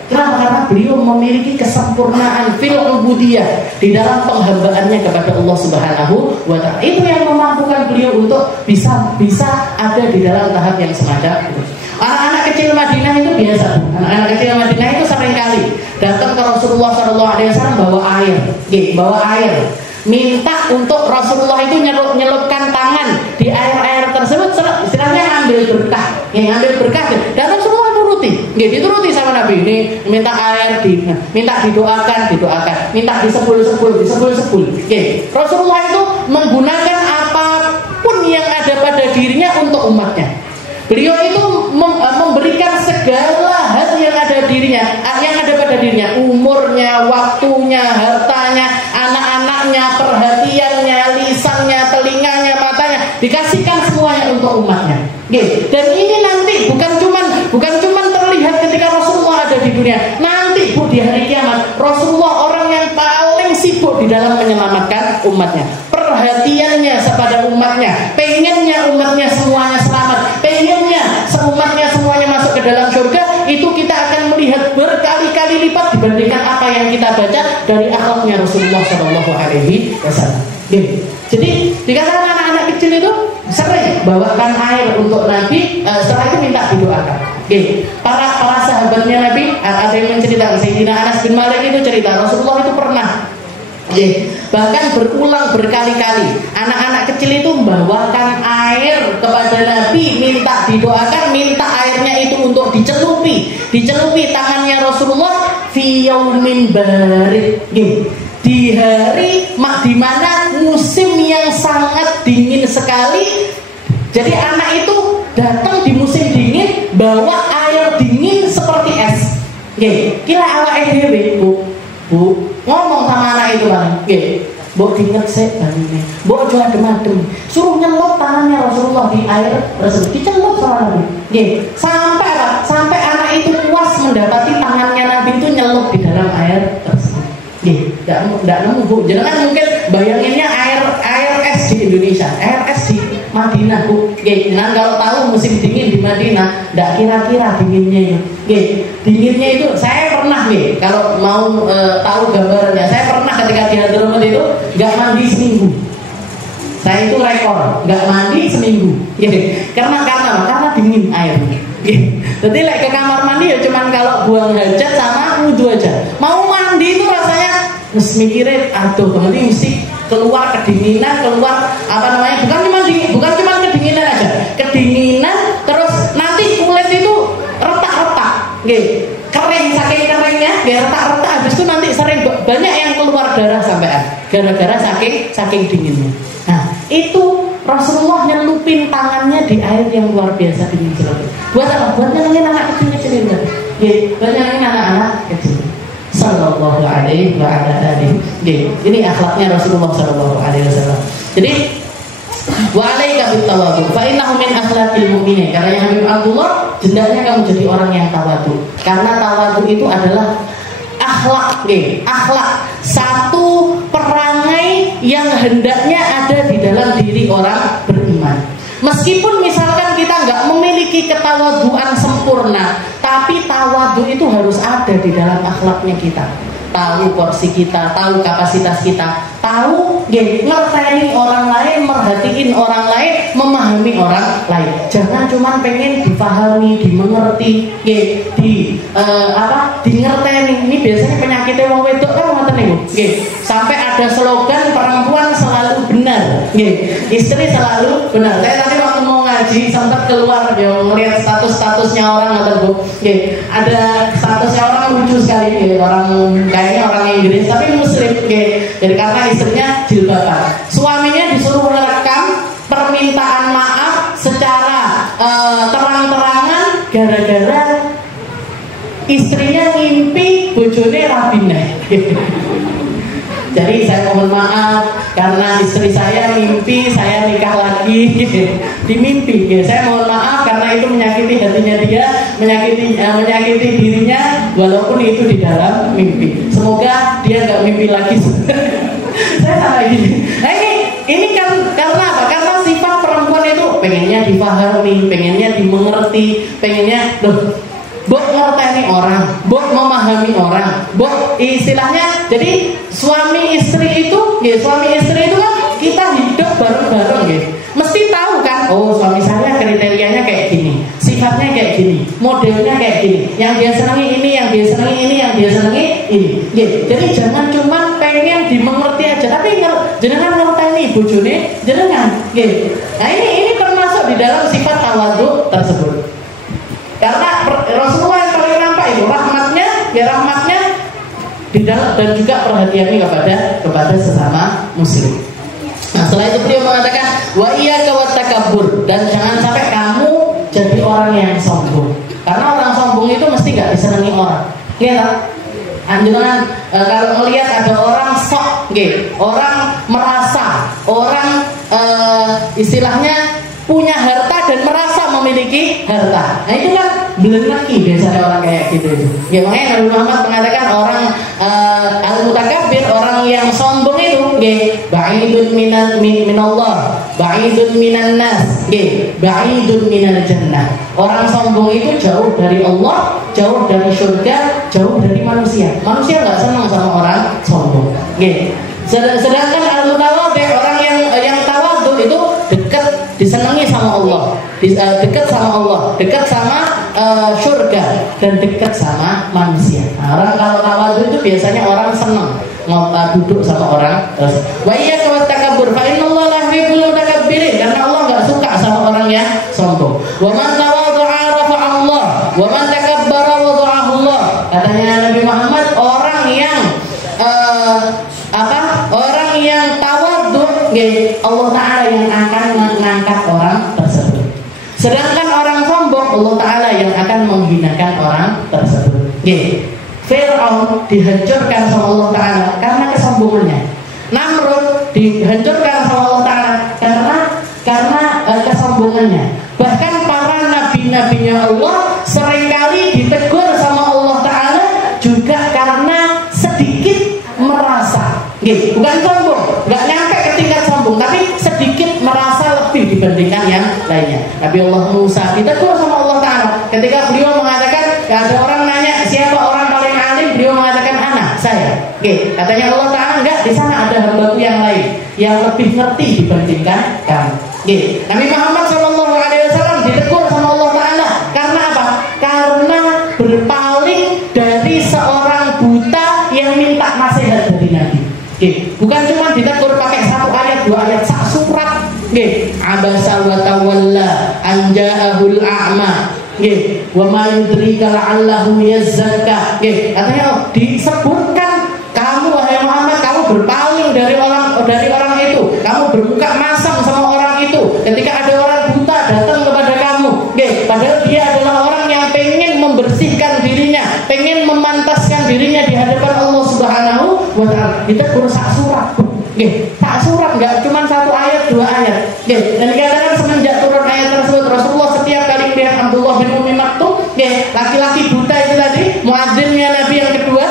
Kenapa? Karena beliau memiliki kesempurnaan fil ubudiyah di dalam penghambaannya kepada Allah Subhanahu wa Ta'ala. Itu yang memampukan beliau untuk bisa ada di dalam tahap yang semacam itu. Anak-anak kecil Madinah itu biasa, Bu. Anak-anak kecil Madinah itu seringkali datang ke Rasulullah SAW bawa air. Minta untuk Rasulullah itu nyelupkan tangan di air tersebut, istilahnya ngambil berkah, dan Rasulullah nuruti, dituruti sama Nabi. Ini minta air, minta didoakan, minta disebul. Rasulullah itu menggunakan apapun yang ada pada dirinya untuk umatnya. Beliau itu memberikan segala hal yang ada pada dirinya, umurnya, waktunya, hartanya, anak-anaknya, perhatiannya, lisannya, telinganya, matanya, dikasihkan semuanya untuk umatnya. Dan ini nanti bukan cuman terlihat ketika Rasulullah ada di dunia. Nanti, Bu, di hari kiamat, Rasulullah orang yang paling sibuk di dalam menyelamatkan umatnya. Perhatiannya kepada umatnya, pengennya umatnya semuanya selamat, pengennya umatnya semuanya masuk ke dalam surga. Itu kita akan melihat berkali-kali lipat dibandingkan apa yang kita baca dari akhlaknya Rasulullah SAW. Jadi dikatakan anak-anak kecil itu sering bawakan air untuk Nabi, setelah itu minta didoakan. Para sahabatnya Nabi, ada yang menceritakan, Sayyidina Anas bin Malik itu cerita, Rasulullah itu pernah bahkan berulang berkali-kali anak-anak kecil itu membawakan air kepada Nabi, minta didoakan, minta airnya itu untuk dicelupi tangannya Rasulullah fi yaumin barid, di hari di mana musim yang sangat dingin sekali. Jadi anak itu datang di musim dingin bawa air dingin seperti es. Kira awake dhewe, Bu, ngomong sama anak itu kan, Mbok diinget sih ini, Mbok jual adem-adem, suruh nyelup tangannya Rasulullah di air tersebut, dicelup sama Nabi. Sampai anak itu puas mendapati tangannya Nabi itu nyelup di dalam air tersebut. Tidak nemu, Bu. Jangan mungkin bayanginnya air es di Indonesia, air es di Madinah, Bu. Nah, kalau tahu musim dingin di Madinah, tidak kira-kira dinginnya itu. Dinginnya itu saya pernah kalau mau tahu gambarannya, saya pernah ketika di Hadramut itu nggak mandi seminggu. Saya itu rekor nggak mandi seminggu. Karena dingin airnya. Jadi ke kamar mandi ya cuman kalau buang hajat sama wudhu aja. Mau mandi itu rasanya mikirin, aduh nanti mesti keluar kedinginan, bukan cuma kedinginan aja, kedinginan terus nanti kulit itu retak-retak, kering, saking keringnya, retak-retak, habis itu nanti sering banyak yang keluar darah sampean gara-gara saking dinginnya. Nah itu Rasulullah nyelupin tangannya di air yang luar biasa dingin sekali. Buat apa? Buat nyenengin anak kecil-kecil itu. Buat nyenengin anak-anak kecil. Sallallahu alaihi wa ala alihi. Ini akhlaknya Rasulullah sallallahu alaihi wasallam. Jadi wa alaika bittawadhu fa innahu min akhlaqil mu'minin. Karena Habib Abdullah, hendaknya kamu jadi orang yang tawadhu. Karena tawadhu itu adalah akhlak, satu perangai yang hendaknya ada di dalam diri ciri orang beriman. Meskipun misalkan kita nggak memiliki ketawaduan sempurna, tapi tawadu itu harus ada di dalam akhlaknya kita. Tahu porsi kita, tahu kapasitas kita, tahu ngerteni orang lain, merhatiin orang lain, memahami orang lain. Jangan cuma pengen dipahami, dimengerti, dingerteni. Ini biasanya penyakitnya wong wedok kan ngoten niku. Sampai ada slogan perempuan selalu benar, istri selalu benar. Saya tadi waktu mau ngaji sempat keluar melihat statusnya orang ngoten Bu. Ada statusnya orang lucu sekali, orang kayaknya orang Inggris tapi Muslim. Jadi karena istrinya jilbaban, suaminya disuruh merekam permintaan maaf secara terang-terangan gara-gara istrinya ngimpi bojone rabine. Jadi saya mohon maaf karena istri saya mimpi saya nikah lagi di mimpi. Saya mohon maaf karena itu menyakiti hatinya dia, menyakiti dirinya walaupun itu di dalam mimpi. Semoga dia nggak mimpi lagi. Saya salah gini. Nah ini kan karena apa? Karena sifat perempuan itu pengennya dipahami, pengennya dimengerti, pengennya Bok ngerteni orang, bok memahami orang, bok istilahnya. Jadi suami istri itu kan kita hidup bareng-bareng ya. Mesti tahu kan, oh suami saya kriterianya kayak gini, sifatnya kayak gini, modelnya kayak gini, yang dia senangi ini, yang dia senangi ini, yang dia senangi ini. Jadi jangan cuma pengen dimengerti aja, tapi jangan ngerteni bojone jenengan. Nah ini termasuk di dalam sifat tawadhu tersebut. Karena Rasulullah yang paling nampak itu rahmatnya di dalam dan juga perhatiannya kepada sesama muslim. Nah setelah itu beliau mengatakan wa iyyaka wattakabbur, dan jangan sampai kamu jadi orang yang sombong. Karena orang sombong itu mesti nggak disenangi orang. Iya. Anjuran kalau melihat ada orang sok, orang merasa, orang istilahnya punya harta dan merasa memiliki harta. Nah itu kan belum lagi biasanya orang kayak gitu itu. Makanya Nabi Muhammad mengatakan orang al-mutakabbir, orang yang sombong itu, ba'idun minallah, ba'idun minan nas, ba'idun minal jannah. Orang sombong itu jauh dari Allah, jauh dari surga, jauh dari manusia. Manusia nggak senang sama orang sombong. Sedangkan al-mutawadhi, orang yang tawadhu itu disenangi sama Allah, dekat sama Allah, dekat sama surga, dan dekat sama manusia. Nah, orang kalau tawadhu itu biasanya orang senang duduk sama orang. Terus wa iyyaka wattakabbur fa innallaha la yuhibbul mutakabbirin, karena Allah nggak suka sama orang yang sombong. Wa man tawadha'a rafa'a Allah, wa man takabbara wada'ahu Allah. Katanya Nabi Muhammad, orang yang orang yang tawadhu, Allah Ta'ala yang akan mengangkat orang tersebut. Sedangkan orang sombong, Allah Ta'ala yang akan menghinakan orang tersebut. Fir'aun dihancurkan sama Allah Ta'ala karena kesombongannya. Namrud dihancurkan sama Allah Ta'ala karena kesombongannya. Bahkan para nabi-nabinya Allah seringkali ditegur sama Allah Ta'ala juga karena sedikit merasa. Bukan sombong, nggak nyampe ke tingkat sombong, tapi sedikit merasa lebih dibandingkan yang lainnya. Nabi Allah Musa ditegur sama Allah Ta'ala ketika beliau mengatakan, ada orang nanya siapa orang paling alim, beliau mengatakan anak, saya. Katanya Allah Ta'ala, enggak, di sana ada hambaku yang lain yang lebih ngerti dibandingkan kamu. Nabi Muhammad SAW ditegur sama Allah Ta'ala karena apa? Karena berpaling dari seorang buta yang minta nasihat dari Nabi. Bukan cuma ditegur pakai satu ayat, dua ayat, sak surat. Abasa wa tawalla an ja'ahul a'ma. Wa ma yudrika la'allahu yazakka. Katanya disebutkan kamu wahai Muhammad, kamu berpaling dari orang itu, kamu bermuka masam sama orang itu ketika ada orang buta datang kepada kamu. Padahal dia adalah orang yang pengen membersihkan dirinya, pengen memantaskan dirinya di hadapan Allah Subhanahu wa Ta'ala. Ditegur sak surat. Tak surat, nggak cuma satu ayat, dua ayat. Dan dikatakan semenjak turun ayat tersebut, Rasulullah setiap kali melihat Abdullah bin Ummi Maktum, laki-laki buta itu tadi, muadzinnya Nabi yang kedua,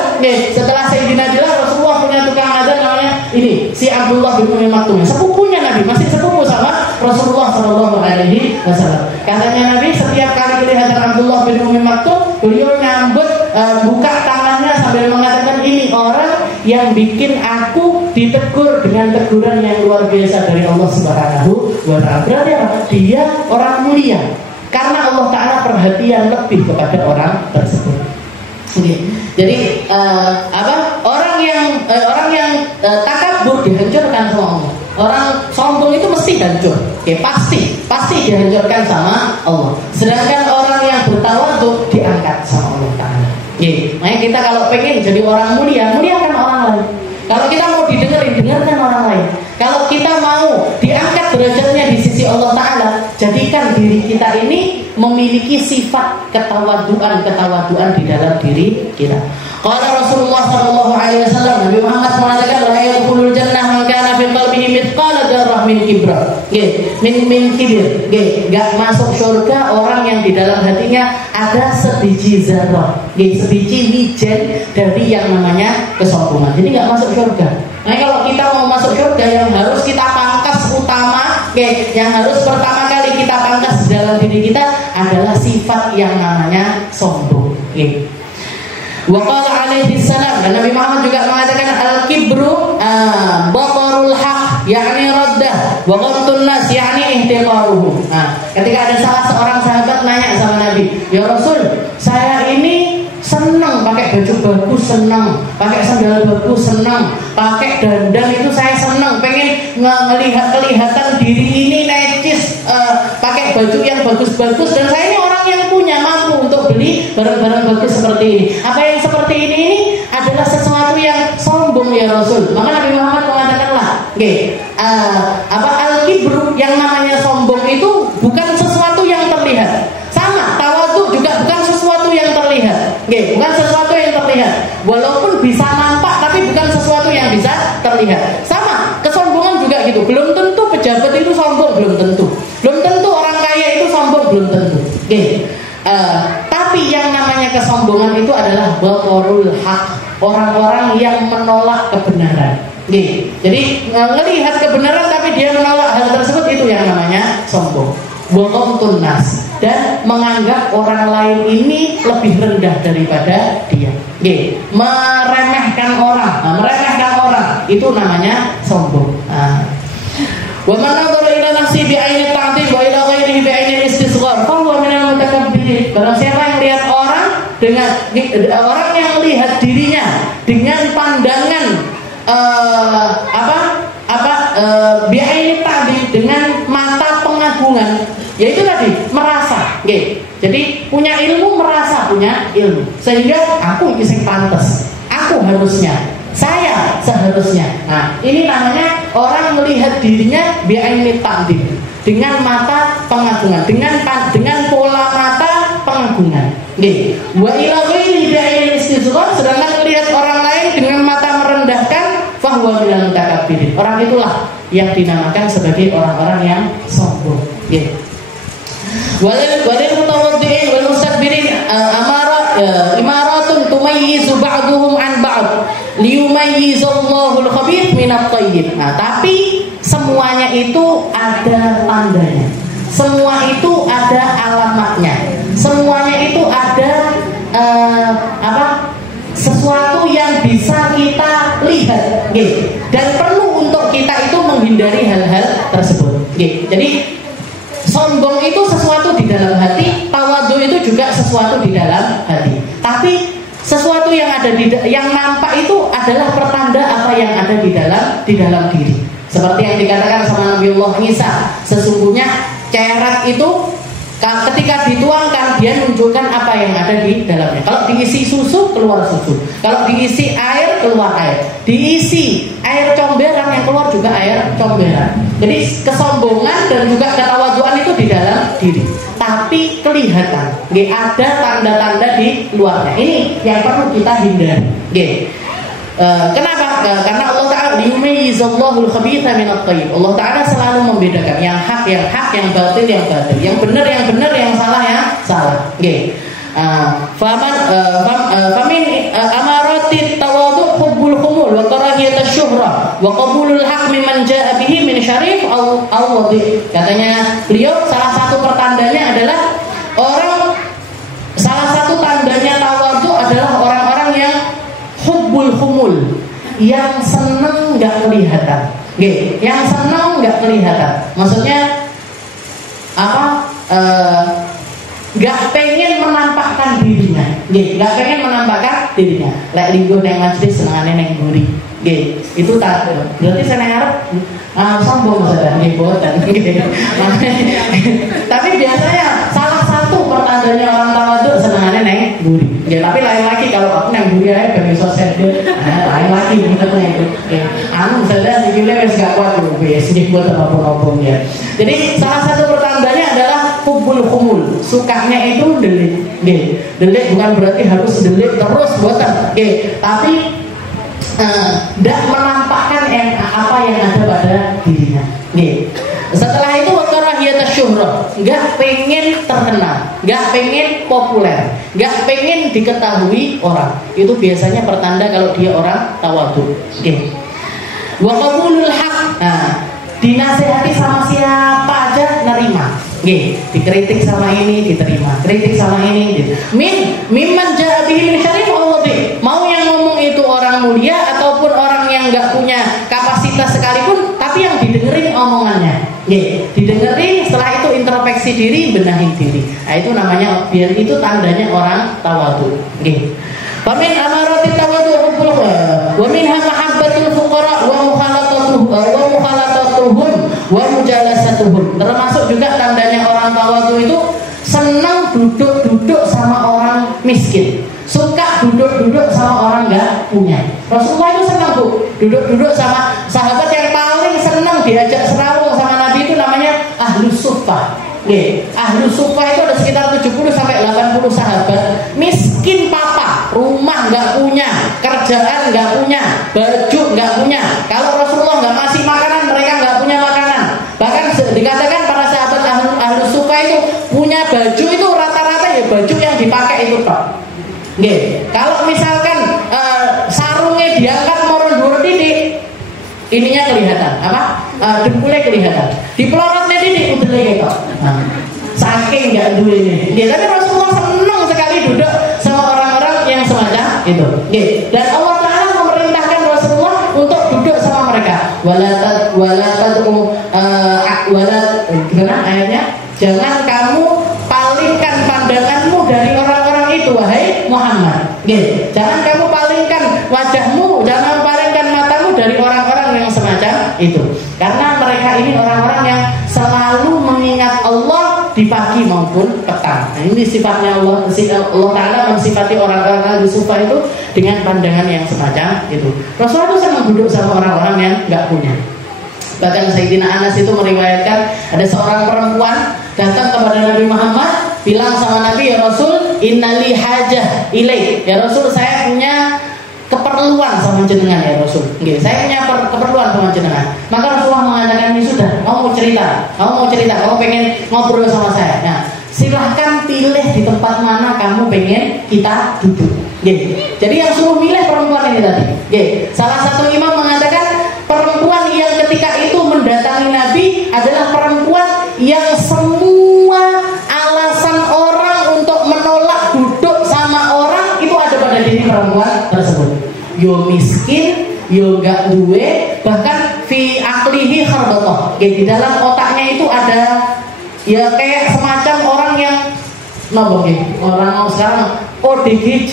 setelah Sayyidina Bilal, Rasulullah punya tukang adzan namanya ini, si Abdullah bin Ummi Maktum, sepupunya Nabi, masih sepupu sama Rasulullah Shallallahu Alaihi Wasallam. Katanya Nabi, setiap kali kelihatan Abdullah bin Umi Maktum, beliau nyambut, buka tangannya sambil mengatakan, ini orang yang bikin aku ditegur dengan teguran yang luar biasa dari Allah Subhanahu wa Ta'ala. Berarti apa? Dia orang mulia karena Allah Ta'ala perhatian lebih kepada orang tersebut. Jadi orang yang takabur dihancurkan sama Allah. Orang sombong itu mesti hancur. Pasti dihancurkan sama Allah. Sedangkan orang yang bertawadhu diangkat sama Allah Ta'ala. Makanya kita kalau pengen jadi orang mulia, muliakan orang lain. Kalau kita mau dengarkan orang lain. Kalau kita mau diangkat derajatnya di sisi Allah Ta'ala, jadikan diri kita ini memiliki sifat ketawaduan di dalam diri kita. Qala Rasulullah sallallahu alaihi wasallam, Nabi Muhammad mengatakan, la yadkhulul jannah man kana fi qalbihi mithqala dzarrah min kibra. Min kibir. Enggak masuk surga orang yang di dalam hatinya ada sebiji zarrah. Sebiji wijen dari yang namanya kesombongan. Jadi enggak masuk surga. Nah, kalau kita mau masuk surga, yang harus kita pangkas utama, yang harus pertama kali kita pangkas di dalam diri kita adalah sifat yang namanya sombong. Wa qala alaihi salam, dan Nabi Muhammad juga mengatakan, al-kibru batarul haq, yakni raddah, wa ghamtun nas, yakni ihtiqaruhu. Nah, ketika ada salah seorang sahabat nanya sama Nabi, ya Rasul, saya ini senang pakai baju bagus, senang pakai sandal bagus, senang pakai dandan itu saya senang, pengen kelihatan diri ini necis, pakai baju yang bagus-bagus, dan saya ini orang yang punya mampu untuk beli barang-barang bagus seperti ini. Apa yang seperti ini adalah sesuatu yang sombong ya Rasul. Maka Nabi Muhammad mengatakanlah, al-kibru yang namanya sombong itu bukan sesuatu yang terlihat. Sama, tawadhu juga bukan sesuatu yang terlihat. Bukan sesuatu yang terlihat. Walaupun bisa nampak, tapi bukan sesuatu yang bisa terlihat. Sama, kesombongan juga gitu. Belum tentu pejabat itu sombong, belum tentu. Belum tentu orang kaya itu sombong, belum tentu. Tapi yang namanya kesombongan itu adalah batarul haq, orang-orang yang menolak kebenaran. Jadi melihat kebenaran tapi dia menolak hal tersebut, itu yang namanya sombong. Wa ghamtun nas, dan menganggap orang lain ini lebih rendah daripada dia. Meremehkan orang, itu namanya sombong. Wa man nadhara ila nafsi bi aini ta'dhib wa ila ghairihi bi aini istisghar fa huwa minal mutakabbirin. Barang siapa yang melihat orang dengan orang yang melihat dirinya dengan pandangan bi aini ta'dhib, dengan mata pengagungan, yaitu tadi merasa. Jadi punya ilmu, merasa punya ilmu, sehingga aku yang pantas, aku harusnya, saya seharusnya. Nah, ini namanya orang melihat dirinya bi'aini ta'dhib, dengan mata pengagungan, dengan pola mata pengagungan. Wa ila ghairihi bi'aini istisghar, sedangkan melihat orang lain dengan mata merendahkan, fahuwa minal mutakabbirin. Orang itulah yang dinamakan sebagai orang-orang yang sombong. Walil mutawaddi'in wal mustakbirin imaratun tumayyizu ba'duhum an ba'd liyumayyizallahu al-khabith minat thayyib. Nah, tapi semuanya itu ada tandanya. Semua itu ada alamatnya. Semuanya itu ada sesuatu yang bisa kita lihat, dan perlu untuk kita itu menghindari hal-hal tersebut. Jadi sombong itu sesuatu di dalam hati, tawadhu itu juga sesuatu di dalam hati. Tapi sesuatu yang ada yang nampak itu adalah pertanda apa yang ada di dalam diri. Seperti yang dikatakan sama Nabiullah Isa, sesungguhnya ceret itu ketika dituangkan dia menunjukkan apa yang ada di dalamnya. Kalau diisi susu, keluar susu. Kalau diisi air, keluar air. Diisi air comberan, yang keluar juga air comberan. Jadi kesombongan dan juga ketawaduan itu di dalam diri, tapi kelihatan, ada tanda-tanda di luarnya. Ini yang perlu kita hindari. Kenapa? Karena Allah Ta'ala liyumayyizallahu al-khabitha minat thayyib. Allah Ta'ala selalu membedakan yang hak, yang batil, yang batil, yang benar, yang salah, famin amaratit tawadhu hubbul khumul wa karahiyatasy syuhrah wa qabulul haq mimman jaa bihi min syarif aw wadi. Katanya beliau salah satu pertandanya adalah salah satu tandanya tawadhu adalah orang-orang yang hubbul humul, yang seneng nggak kelihatan. Yang seneng nggak kelihatan. Maksudnya apa? Nggak pengen menampakkan dirinya. Nggak pengen menampakkan dirinya. Lek lingguh neng majlis senengane neng guri. Itu tak. Berarti saya ngarep sombong saudara. Boten. Tapi biasanya salah satu pertandanya orang tawadhu senengane neng guri. Tapi lain lagi kalau aku neng guri aja bagi sosial lain lagi gitu itu. Saudara sikile wis gak kuat lho wis buat apa-apa ya. Jadi salah satu pertandanya adalah hubbul humul, sukanya itu delik. Delik bukan berarti harus delik terus buatan. Tapi tidak menampakkan apa yang ada pada dirinya. Setelah itu karahiyat syuhrah, nggak pengen terkenal, nggak pengen populer, nggak pengen diketahui orang. Itu biasanya pertanda kalau dia orang tawadhu. Wa qabulul haq. Dinasehati sama siapa aja nerima. Dikritik sama ini diterima, kritik sama ini. Mimman jaa bihi min syarif Allah. Mau yang ngomong itu orang mulia ataupun orang yang nggak punya kapasitas sekalipun, tapi yang didengerin omongannya. Didengerin, setelah itu introspeksi diri, benahi diri. Nah, itu namanya biar itu tandanya orang tawadhu. Famin amarati tawadhu hubbul wa minha mahabbatul fuqara wa mukhalatatuhum wa mujalasatuhum. Termasuk juga tandanya orang tawadhu itu senang duduk-duduk sama orang miskin, suka duduk-duduk sama orang nggak punya. Rasulullah itu senang duduk-duduk sama sahabat yang paling senang diajak serawung sama Nabi itu namanya Ahlus Suffah. Ahlus Suffah itu ada sekitar 70 sampai 80 sahabat. Miskin papa, rumah nggak punya, kerjaan nggak punya, baju nggak punya. Kalau Rasulullah nggak ngasih makanan, mereka nggak punya makanan. Bahkan dikatakan para sahabat Ahlus Suffah itu punya baju itu rata-rata ya baju yang dipakai itu Pak. Kalau misalkan sarungnya diangkat moron dhuwur titik, ininya kelihatan apa? Dengkulnya kelihatan. Dipelorotnya titik udele gitu. Saking nggak duwe ini. Tapi Rasulullah senang sekali duduk sama orang-orang yang semacam itu. Dan Allah Taala memerintahkan Rasulullah untuk duduk sama mereka. Gimana ayatnya? Jangan kamu palingkan pandanganmu dari orang-orang itu, wahai Muhammad. Jangan kamu palingkan wajahmu, jangan palingkan matamu dari orang-orang yang semacam itu. Karena mereka ini orang-orang yang selalu mengingat Allah di pagi maupun petang. Nah, ini sifatnya Allah. Allah Ta'ala mensifati orang-orang Ahlus Suffah itu dengan pandangan yang semacam itu. Rasulullah itu senang duduk sama orang-orang yang nggak punya. Bahkan Sayyidina Anas itu meriwayatkan ada seorang perempuan datang kepada Nabi Muhammad, bilang sama Nabi, ya Rasul, innali hajah ilaih. Ya Rasul, saya punya keperluan sama jenengan ya Rasul. Saya punya keperluan sama jenengan. Maka Rasulullah mengatakan, ini sudah, kamu mau cerita, kamu pengen ngobrol sama saya. Nah, silahkan pilih di tempat mana kamu pengen kita duduk. Jadi yang suruh milih perempuan ini tadi. Salah satu imam mengatakan perempuan yang ketika itu mendatangi Nabi adalah perempuan yang semua alasan orang untuk menolak duduk sama orang itu ada pada diri perempuan tersebut. Yo miskin, yo gak duwe, bahkan fi aklihi kharbatoh. Di dalam otaknya itu ada ya kayak semacam orang yang orang sekarang ODGJ.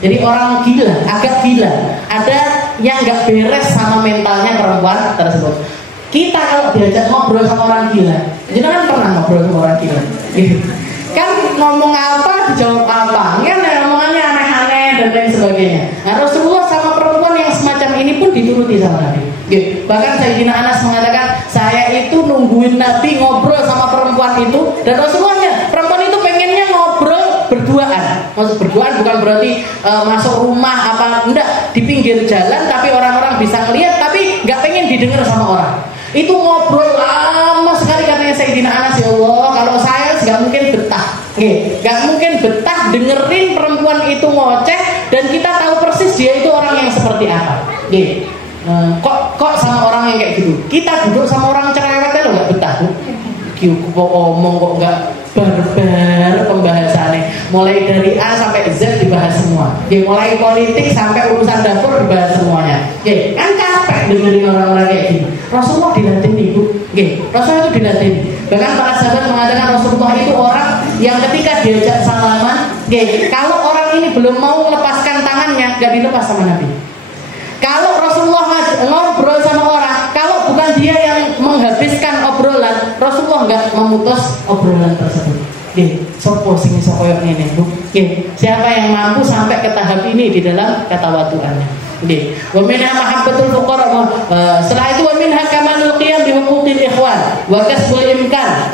Jadi orang gila, agak gila. Ada yang gak beres sama mentalnya perempuan tersebut. Kita kalau diajak ngobrol sama orang gila, jadi kan pernah ngobrol sama orang gila, kan ngomong apa dijawab apa, kan omongannya aneh-aneh dan lain sebagainya. Nah, Rasulullah sama perempuan yang semacam ini pun dituruti sama Nabi. Bahkan Sayyidina Anas mengatakan, saya itu nungguin Nabi ngobrol sama perempuan itu, dan Rasulullahnya perempuan itu pengennya ngobrol berduaan. Maksud berduaan bukan berarti masuk rumah apa, enggak, di pinggir jalan tapi orang-orang bisa ngelihat tapi nggak pengen didengar sama orang. Itu ngobrol lama sekali katanya Sayyidina Anas, ya Allah, kalau saya nggak mungkin betah. Nggak mungkin betah dengerin perempuan itu ngoceh dan kita tahu persis dia itu orang yang seperti apa. kok sama orang yang kayak gitu. Kita duduk sama orang cerewetnya lo nggak betah tuh. Kok omong kok nggak barbar pembahasannya, mulai dari A sampai Z dibahas semua. Mulai politik sampai urusan dapur dibahas semuanya. Kan capek dengerin orang-orang kayak gini. Rasulullah dilatih Bu. Rasulullah itu dilatih. Bahkan para sahabat mengatakan Rasulullah itu orang yang ketika diajak salaman, kalau orang ini belum mau melepaskan tangannya, gak dilepas sama Nabi. Kalau Rasulullah ngobrol sama orang, kalau bukan dia yang menghabiskan obrolan, Rasulullah nggak memutus obrolan tersebut. Sopo sing iso koyo ngene, Bu. Siapa yang mampu sampai ke tahap ini di dalam ketawaduannya. Wa minha mahabbatul fuqara. Setelah itu wa minha kamalul qiyam bi huquqil ikhwan wa kasbul imkan.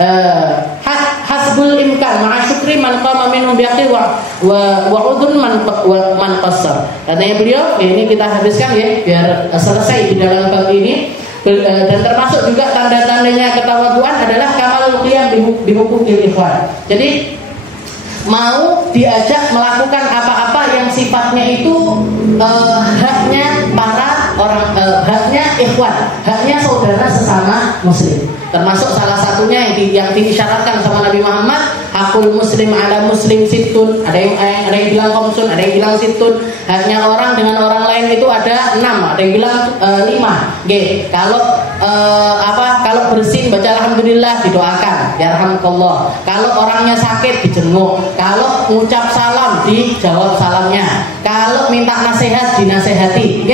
Hasbul imkan ma'a syukri man qama minhum biaqi wa udhun man qassar. Katanya beliau, ini kita habiskan ya biar selesai di dalam bab ini. Dan termasuk juga tanda-tandanya ketawaduan adalah kamalul qiyam bi huquqil ikhwan. Jadi mau diajak melakukan apa-apa yang sifatnya itu haknya para orang, haknya ikhwan, haknya saudara sesama muslim. Termasuk salah satunya yang diisyaratkan sama Nabi Muhammad, hakul muslim ala muslim situn. Ada yang bilang komsun, ada yang bilang situn. Haknya orang dengan orang lain itu ada 6, ada yang bilang 5. Kalau bersin baca alhamdulillah didoakan, yarhamkallah. Kalau orangnya sakit dijenguk. Kalau ngucap salam dijawab salamnya. Kalau minta nasihat dinasehati.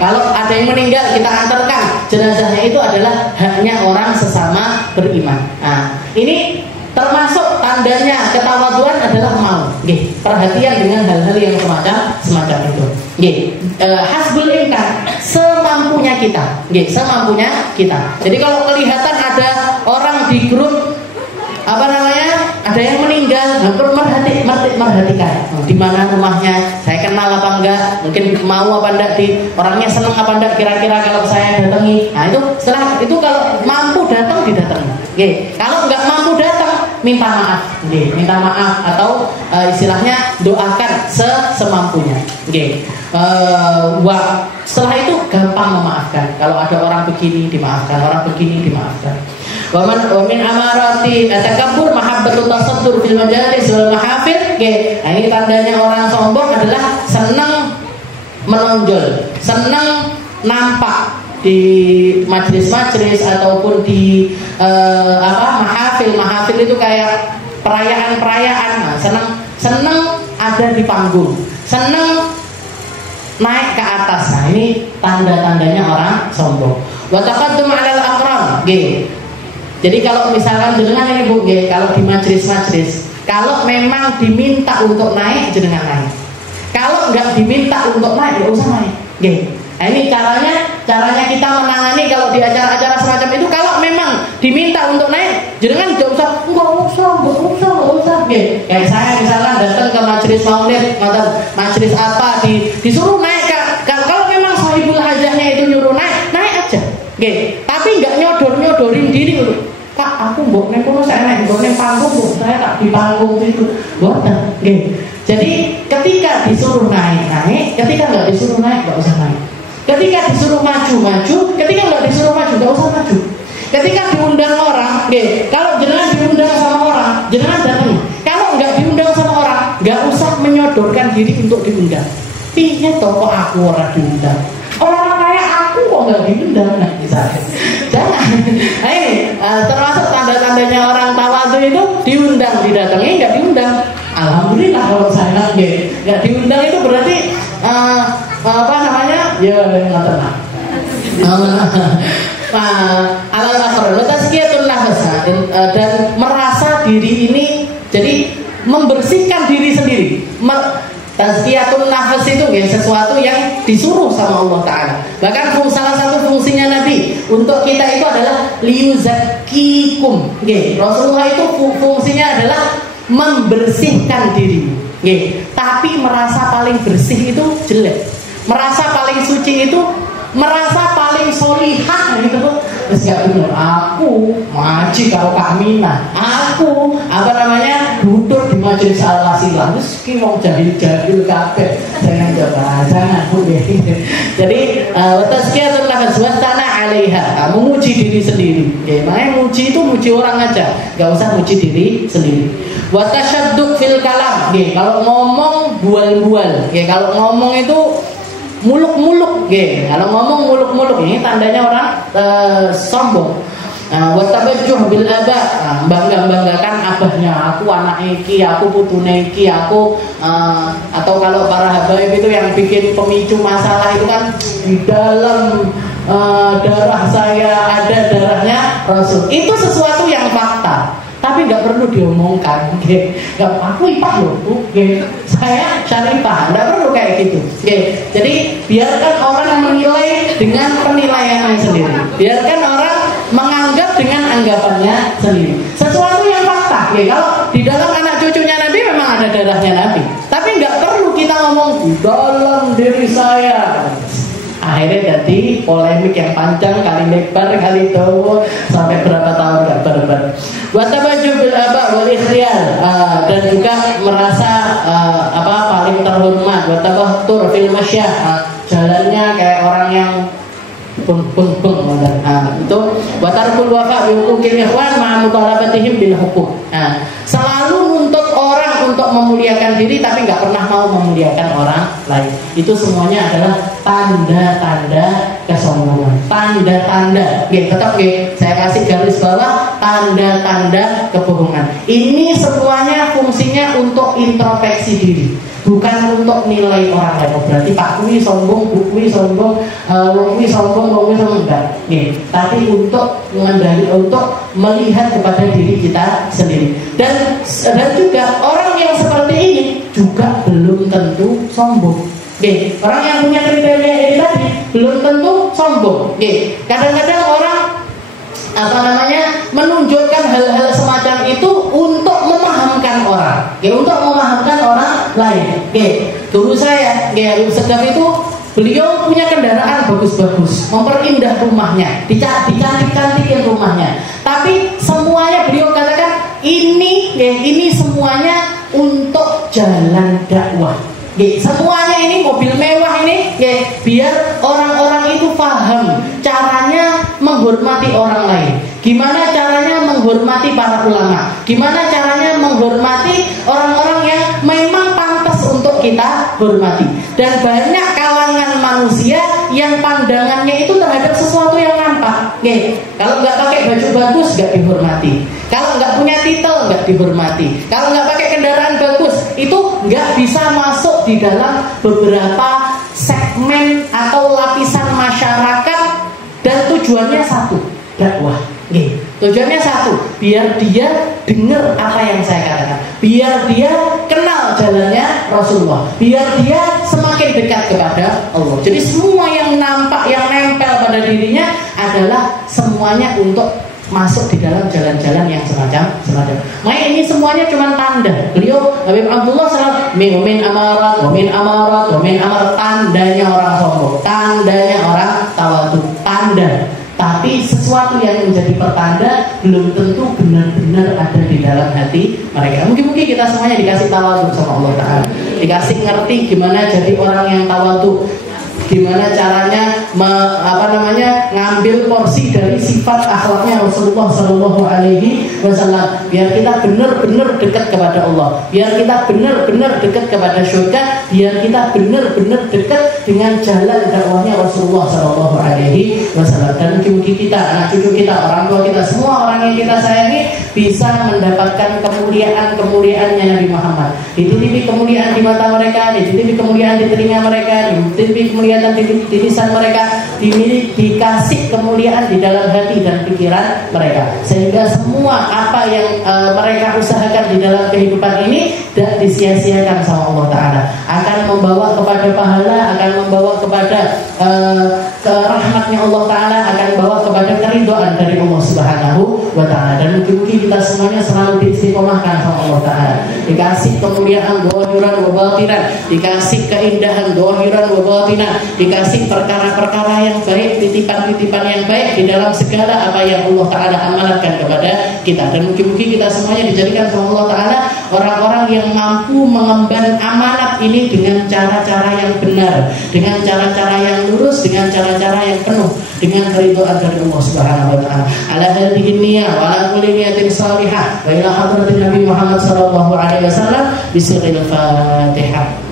Kalau ada yang meninggal kita antarkan jenazahnya, itu adalah haknya orang sesama beriman. Nah, ini termasuk tandanya ketawaduan adalah mau perhatian dengan hal-hal yang semacam itu. Hasbul imkan, semampunya kita. Semampunya kita. Jadi kalau kelihatan ada orang di grup ada yang meninggal, merhatikan di mana rumahnya, saya kenal apa enggak, mungkin mau apa enggak, orangnya senang apa enggak kira-kira kalau saya datangi. Nah itu setelah itu kalau mampu datang didatangi. Kalau enggak mampu datang minta maaf. Minta maaf atau istilahnya doakan semampunya. Setelah itu gampang memaafkan. Kalau ada orang begini dimaafkan, orang begini dimaafkan. Wa min amarati takabbur mahabbatul tasaddur fil majalis wal mahafil. Nah, ini tandanya orang sombong adalah senang menonjol, senang nampak di majelis-majelis ataupun di mahafil. Mahafil itu kayak perayaan-perayaan. Nah, senang ada di panggung, senang naik ke atas. Nah, ini tanda-tandanya orang sombong. Wa taqaddum 'alal aqram. Jadi kalau misalkan jenengan ini Bu, kalau di majelis-majelis, kalau memang diminta untuk naik, jenengan naik. Kalau enggak diminta untuk naik, enggak usah naik. Nah, ini caranya kita menangani kalau di acara-acara semacam itu. Kalau memang diminta untuk naik, jenengan enggak usah. Kayak saya misalkan datang ke majelis maulid, majelis apa disuruh naik. Kalau memang sahibul hajahnya itu nyuruh naik aja. Tapi enggak nyodorin diri untuk Pak, aku mbok ning kono saya naik, mbok ning panggung, saya tak di panggung itu. Mboten. Jadi ketika disuruh naik, ketika enggak disuruh naik, enggak usah naik. Ketika disuruh maju, ketika enggak disuruh maju, enggak usah maju. Ketika diundang orang, kalau jenengan diundang sama orang, jenengan datang. Kalau enggak diundang sama orang, enggak usah menyodorkan diri untuk diundang. Piye to kok aku ora diundang? Orang kayak aku kok enggak diundang, nah misalnya. Jangan. Nah, ini termasuk tanda-tandanya orang tawadhu itu diundang, didatangi, enggak diundang. Alhamdulillah kalau saya enggak diundang itu berarti Ya ngoten. Alal akhir tazkiyatun nafs, dan merasa diri ini jadi membersihkan diri sendiri. Tazkiyatun nafs itu sesuatu yang disuruh sama Allah Ta'ala. Bahkan salah satu fungsinya Nabi untuk kita itu adalah liyuzakkikum. Rasulullah itu fungsinya adalah membersihkan diri. Tapi merasa paling bersih itu jelek. Merasa paling suci itu, merasa paling solihah gitu, terus gak bener. Aku ngaji karo Kak Mina, aku duduk di majelis Al-Wasilah, terus ki wong jahil-jahil kabeh. Jangan Bu. Jadi tazkiyatun nafs wa sana 'alaiha, memuji diri sendiri. Makanya muji itu muji orang aja, gak usah muji diri sendiri. Wa tasyaddud fil kalam, kalau ngomong bual-bual, kalau ngomong itu muluk-muluk, kalau ngomong muluk-muluk ini tandanya orang sombong. Wa tabajjuh bil aba, bangga-banggakan abahnya, aku anak iki, aku putune iki, aku atau kalau para habaib itu yang bikin pemicu masalah itu kan di dalam darah saya ada darahnya Rasul. Itu sesuatu yang fakta, tapi nggak perlu diomongkan. Aku ipah loh, saya syarifah, nggak perlu kayak gitu. Jadi biarkan orang menilai dengan penilaiannya sendiri, biarkan orang menganggap dengan anggapannya sendiri. Sesuatu yang fakta. Kalau di dalam anak cucunya Nabi memang ada darahnya Nabi, tapi nggak perlu kita ngomong di dalam diri saya. Akhirnya jadi polemik yang panjang, kali lebar, kali dawa, sampai berapa tahun gak berber. Wa tabajjuh bil aba wal ikhtiyar, dan juga merasa paling terhormat. Wa tabattur fil masyah, jalannya kayak orang yang itu wa tarkul wafa bi huquqil ikhwan ma'a mutalabatihim bil huquq. Selalu nuntut orang untuk memuliakan diri tapi nggak pernah mau memuliakan orang lain. Itu semuanya adalah tanda-tanda kesombongan, tanda-tanda. Tetap saya kasih garis bawah, tanda-tanda kebohongan. Ini semuanya fungsinya untuk introspeksi diri, bukan untuk nilai orang lain. Berarti Pak Kui sombong, Bu Kui sombong, Wong Kui sombong, Wong Kui sombong, enggak. Tapi untuk melihat kepada diri kita sendiri. Dan juga orang yang seperti ini juga belum tentu sombong. Orang yang punya kriteria ini tadi belum tentu sombong. Kadang-kadang orang menunjukkan hal-hal semacam itu untuk memahamkan orang, untuk memahamkan orang lain. Guru saya, Guru Sedaf itu, beliau punya kendaraan bagus-bagus, memperindah rumahnya, dicantik-cantikin rumahnya. Tapi semuanya beliau katakan ini semuanya untuk jalan dakwah. Semuanya ini mobil mewah ini, biar orang-orang itu paham caranya menghormati orang lain. Gimana caranya menghormati para ulama? Gimana caranya menghormati orang-orang yang memang pantas untuk kita hormati? Dan banyak kalangan manusia yang pandangannya itu terhadap sesuatu yang nampak. Kalau nggak pakai baju bagus nggak dihormati. Kalau nggak punya titel nggak dihormati. Kalau nggak pakai kendaraan bagus itu nggak bisa masuk di dalam beberapa segmen atau lapisan masyarakat. Dan tujuannya satu, dakwah. Tujuannya satu, biar dia dengar apa yang saya katakan, biar dia kenal jalannya Rasulullah, biar dia semakin dekat kepada Allah. Jadi semua yang nampak, yang nempel pada dirinya adalah semuanya untuk masuk di dalam jalan-jalan yang semacam. Makanya ini semuanya cuma tanda. Beliau Habib Abdullah SAW min amarat, min amarat, tandanya orang sombong, tandanya orang tawadhu, tanda. Tapi sesuatu yang menjadi pertanda belum tentu benar-benar ada di dalam hati mereka. Mungkin kita semuanya dikasih tawadhu sama Allah Ta'ala, dikasih ngerti gimana jadi orang yang tawadhu, gimana caranya ngambil porsi dari sifat akhlaknya Rasulullah Shallallahu Alaihi Wasallam, biar kita benar-benar dekat kepada Allah, biar kita benar-benar dekat kepada surga, biar kita benar-benar dekat dengan jalan dakwahnya Rasulullah Shallallahu Alaihi Wasallam. Dan mungkin kita, anak cucu kita, orang tua kita, semua orang yang kita sayangi bisa mendapatkan kemuliaan-kemuliaannya Nabi Muhammad. Dititipi kemuliaan di mata mereka, dititipi kemuliaan di telinga mereka, dititipi kemuliaan di lisan mereka, dikasih kemuliaan di dalam hati dan pikiran mereka, sehingga semua apa yang mereka usahakan di dalam kehidupan ini tidak disia-siakan sama Allah Ta'ala, akan membawa kepada pahala, akan membawa kepada rahmatnya Allah Ta'ala, akan membawa kepada keridhaan dari Allah Subhanahu wa Ta'ala. Dan mungkin mugi-mugi kita semuanya selalu diistiqomahkan sama Allah Ta'ala, dikasih kemuliaan zahiran wa batinan, dikasih keindahan zahiran wa batinan, dikasih perkara-perkara yang baik, titipan-titipan yang baik di dalam segala apa yang Allah Ta'ala amanatkan kepada kita. Dan mugi-mugi kita semuanya dijadikan sama Allah Ta'ala orang-orang yang mampu mengemban amanat ini dengan cara-cara yang benar, dengan cara-cara yang lurus, dengan cara-cara yang penuh dengan keridhaan dari Allah Subhanahu wa Ta'ala. Ala hadhihi niyyah wa ala kulli niyatin salihah wa ila hadratin Nabi Muhammad sallallahu alaihi wasallam bisirril Fatihah.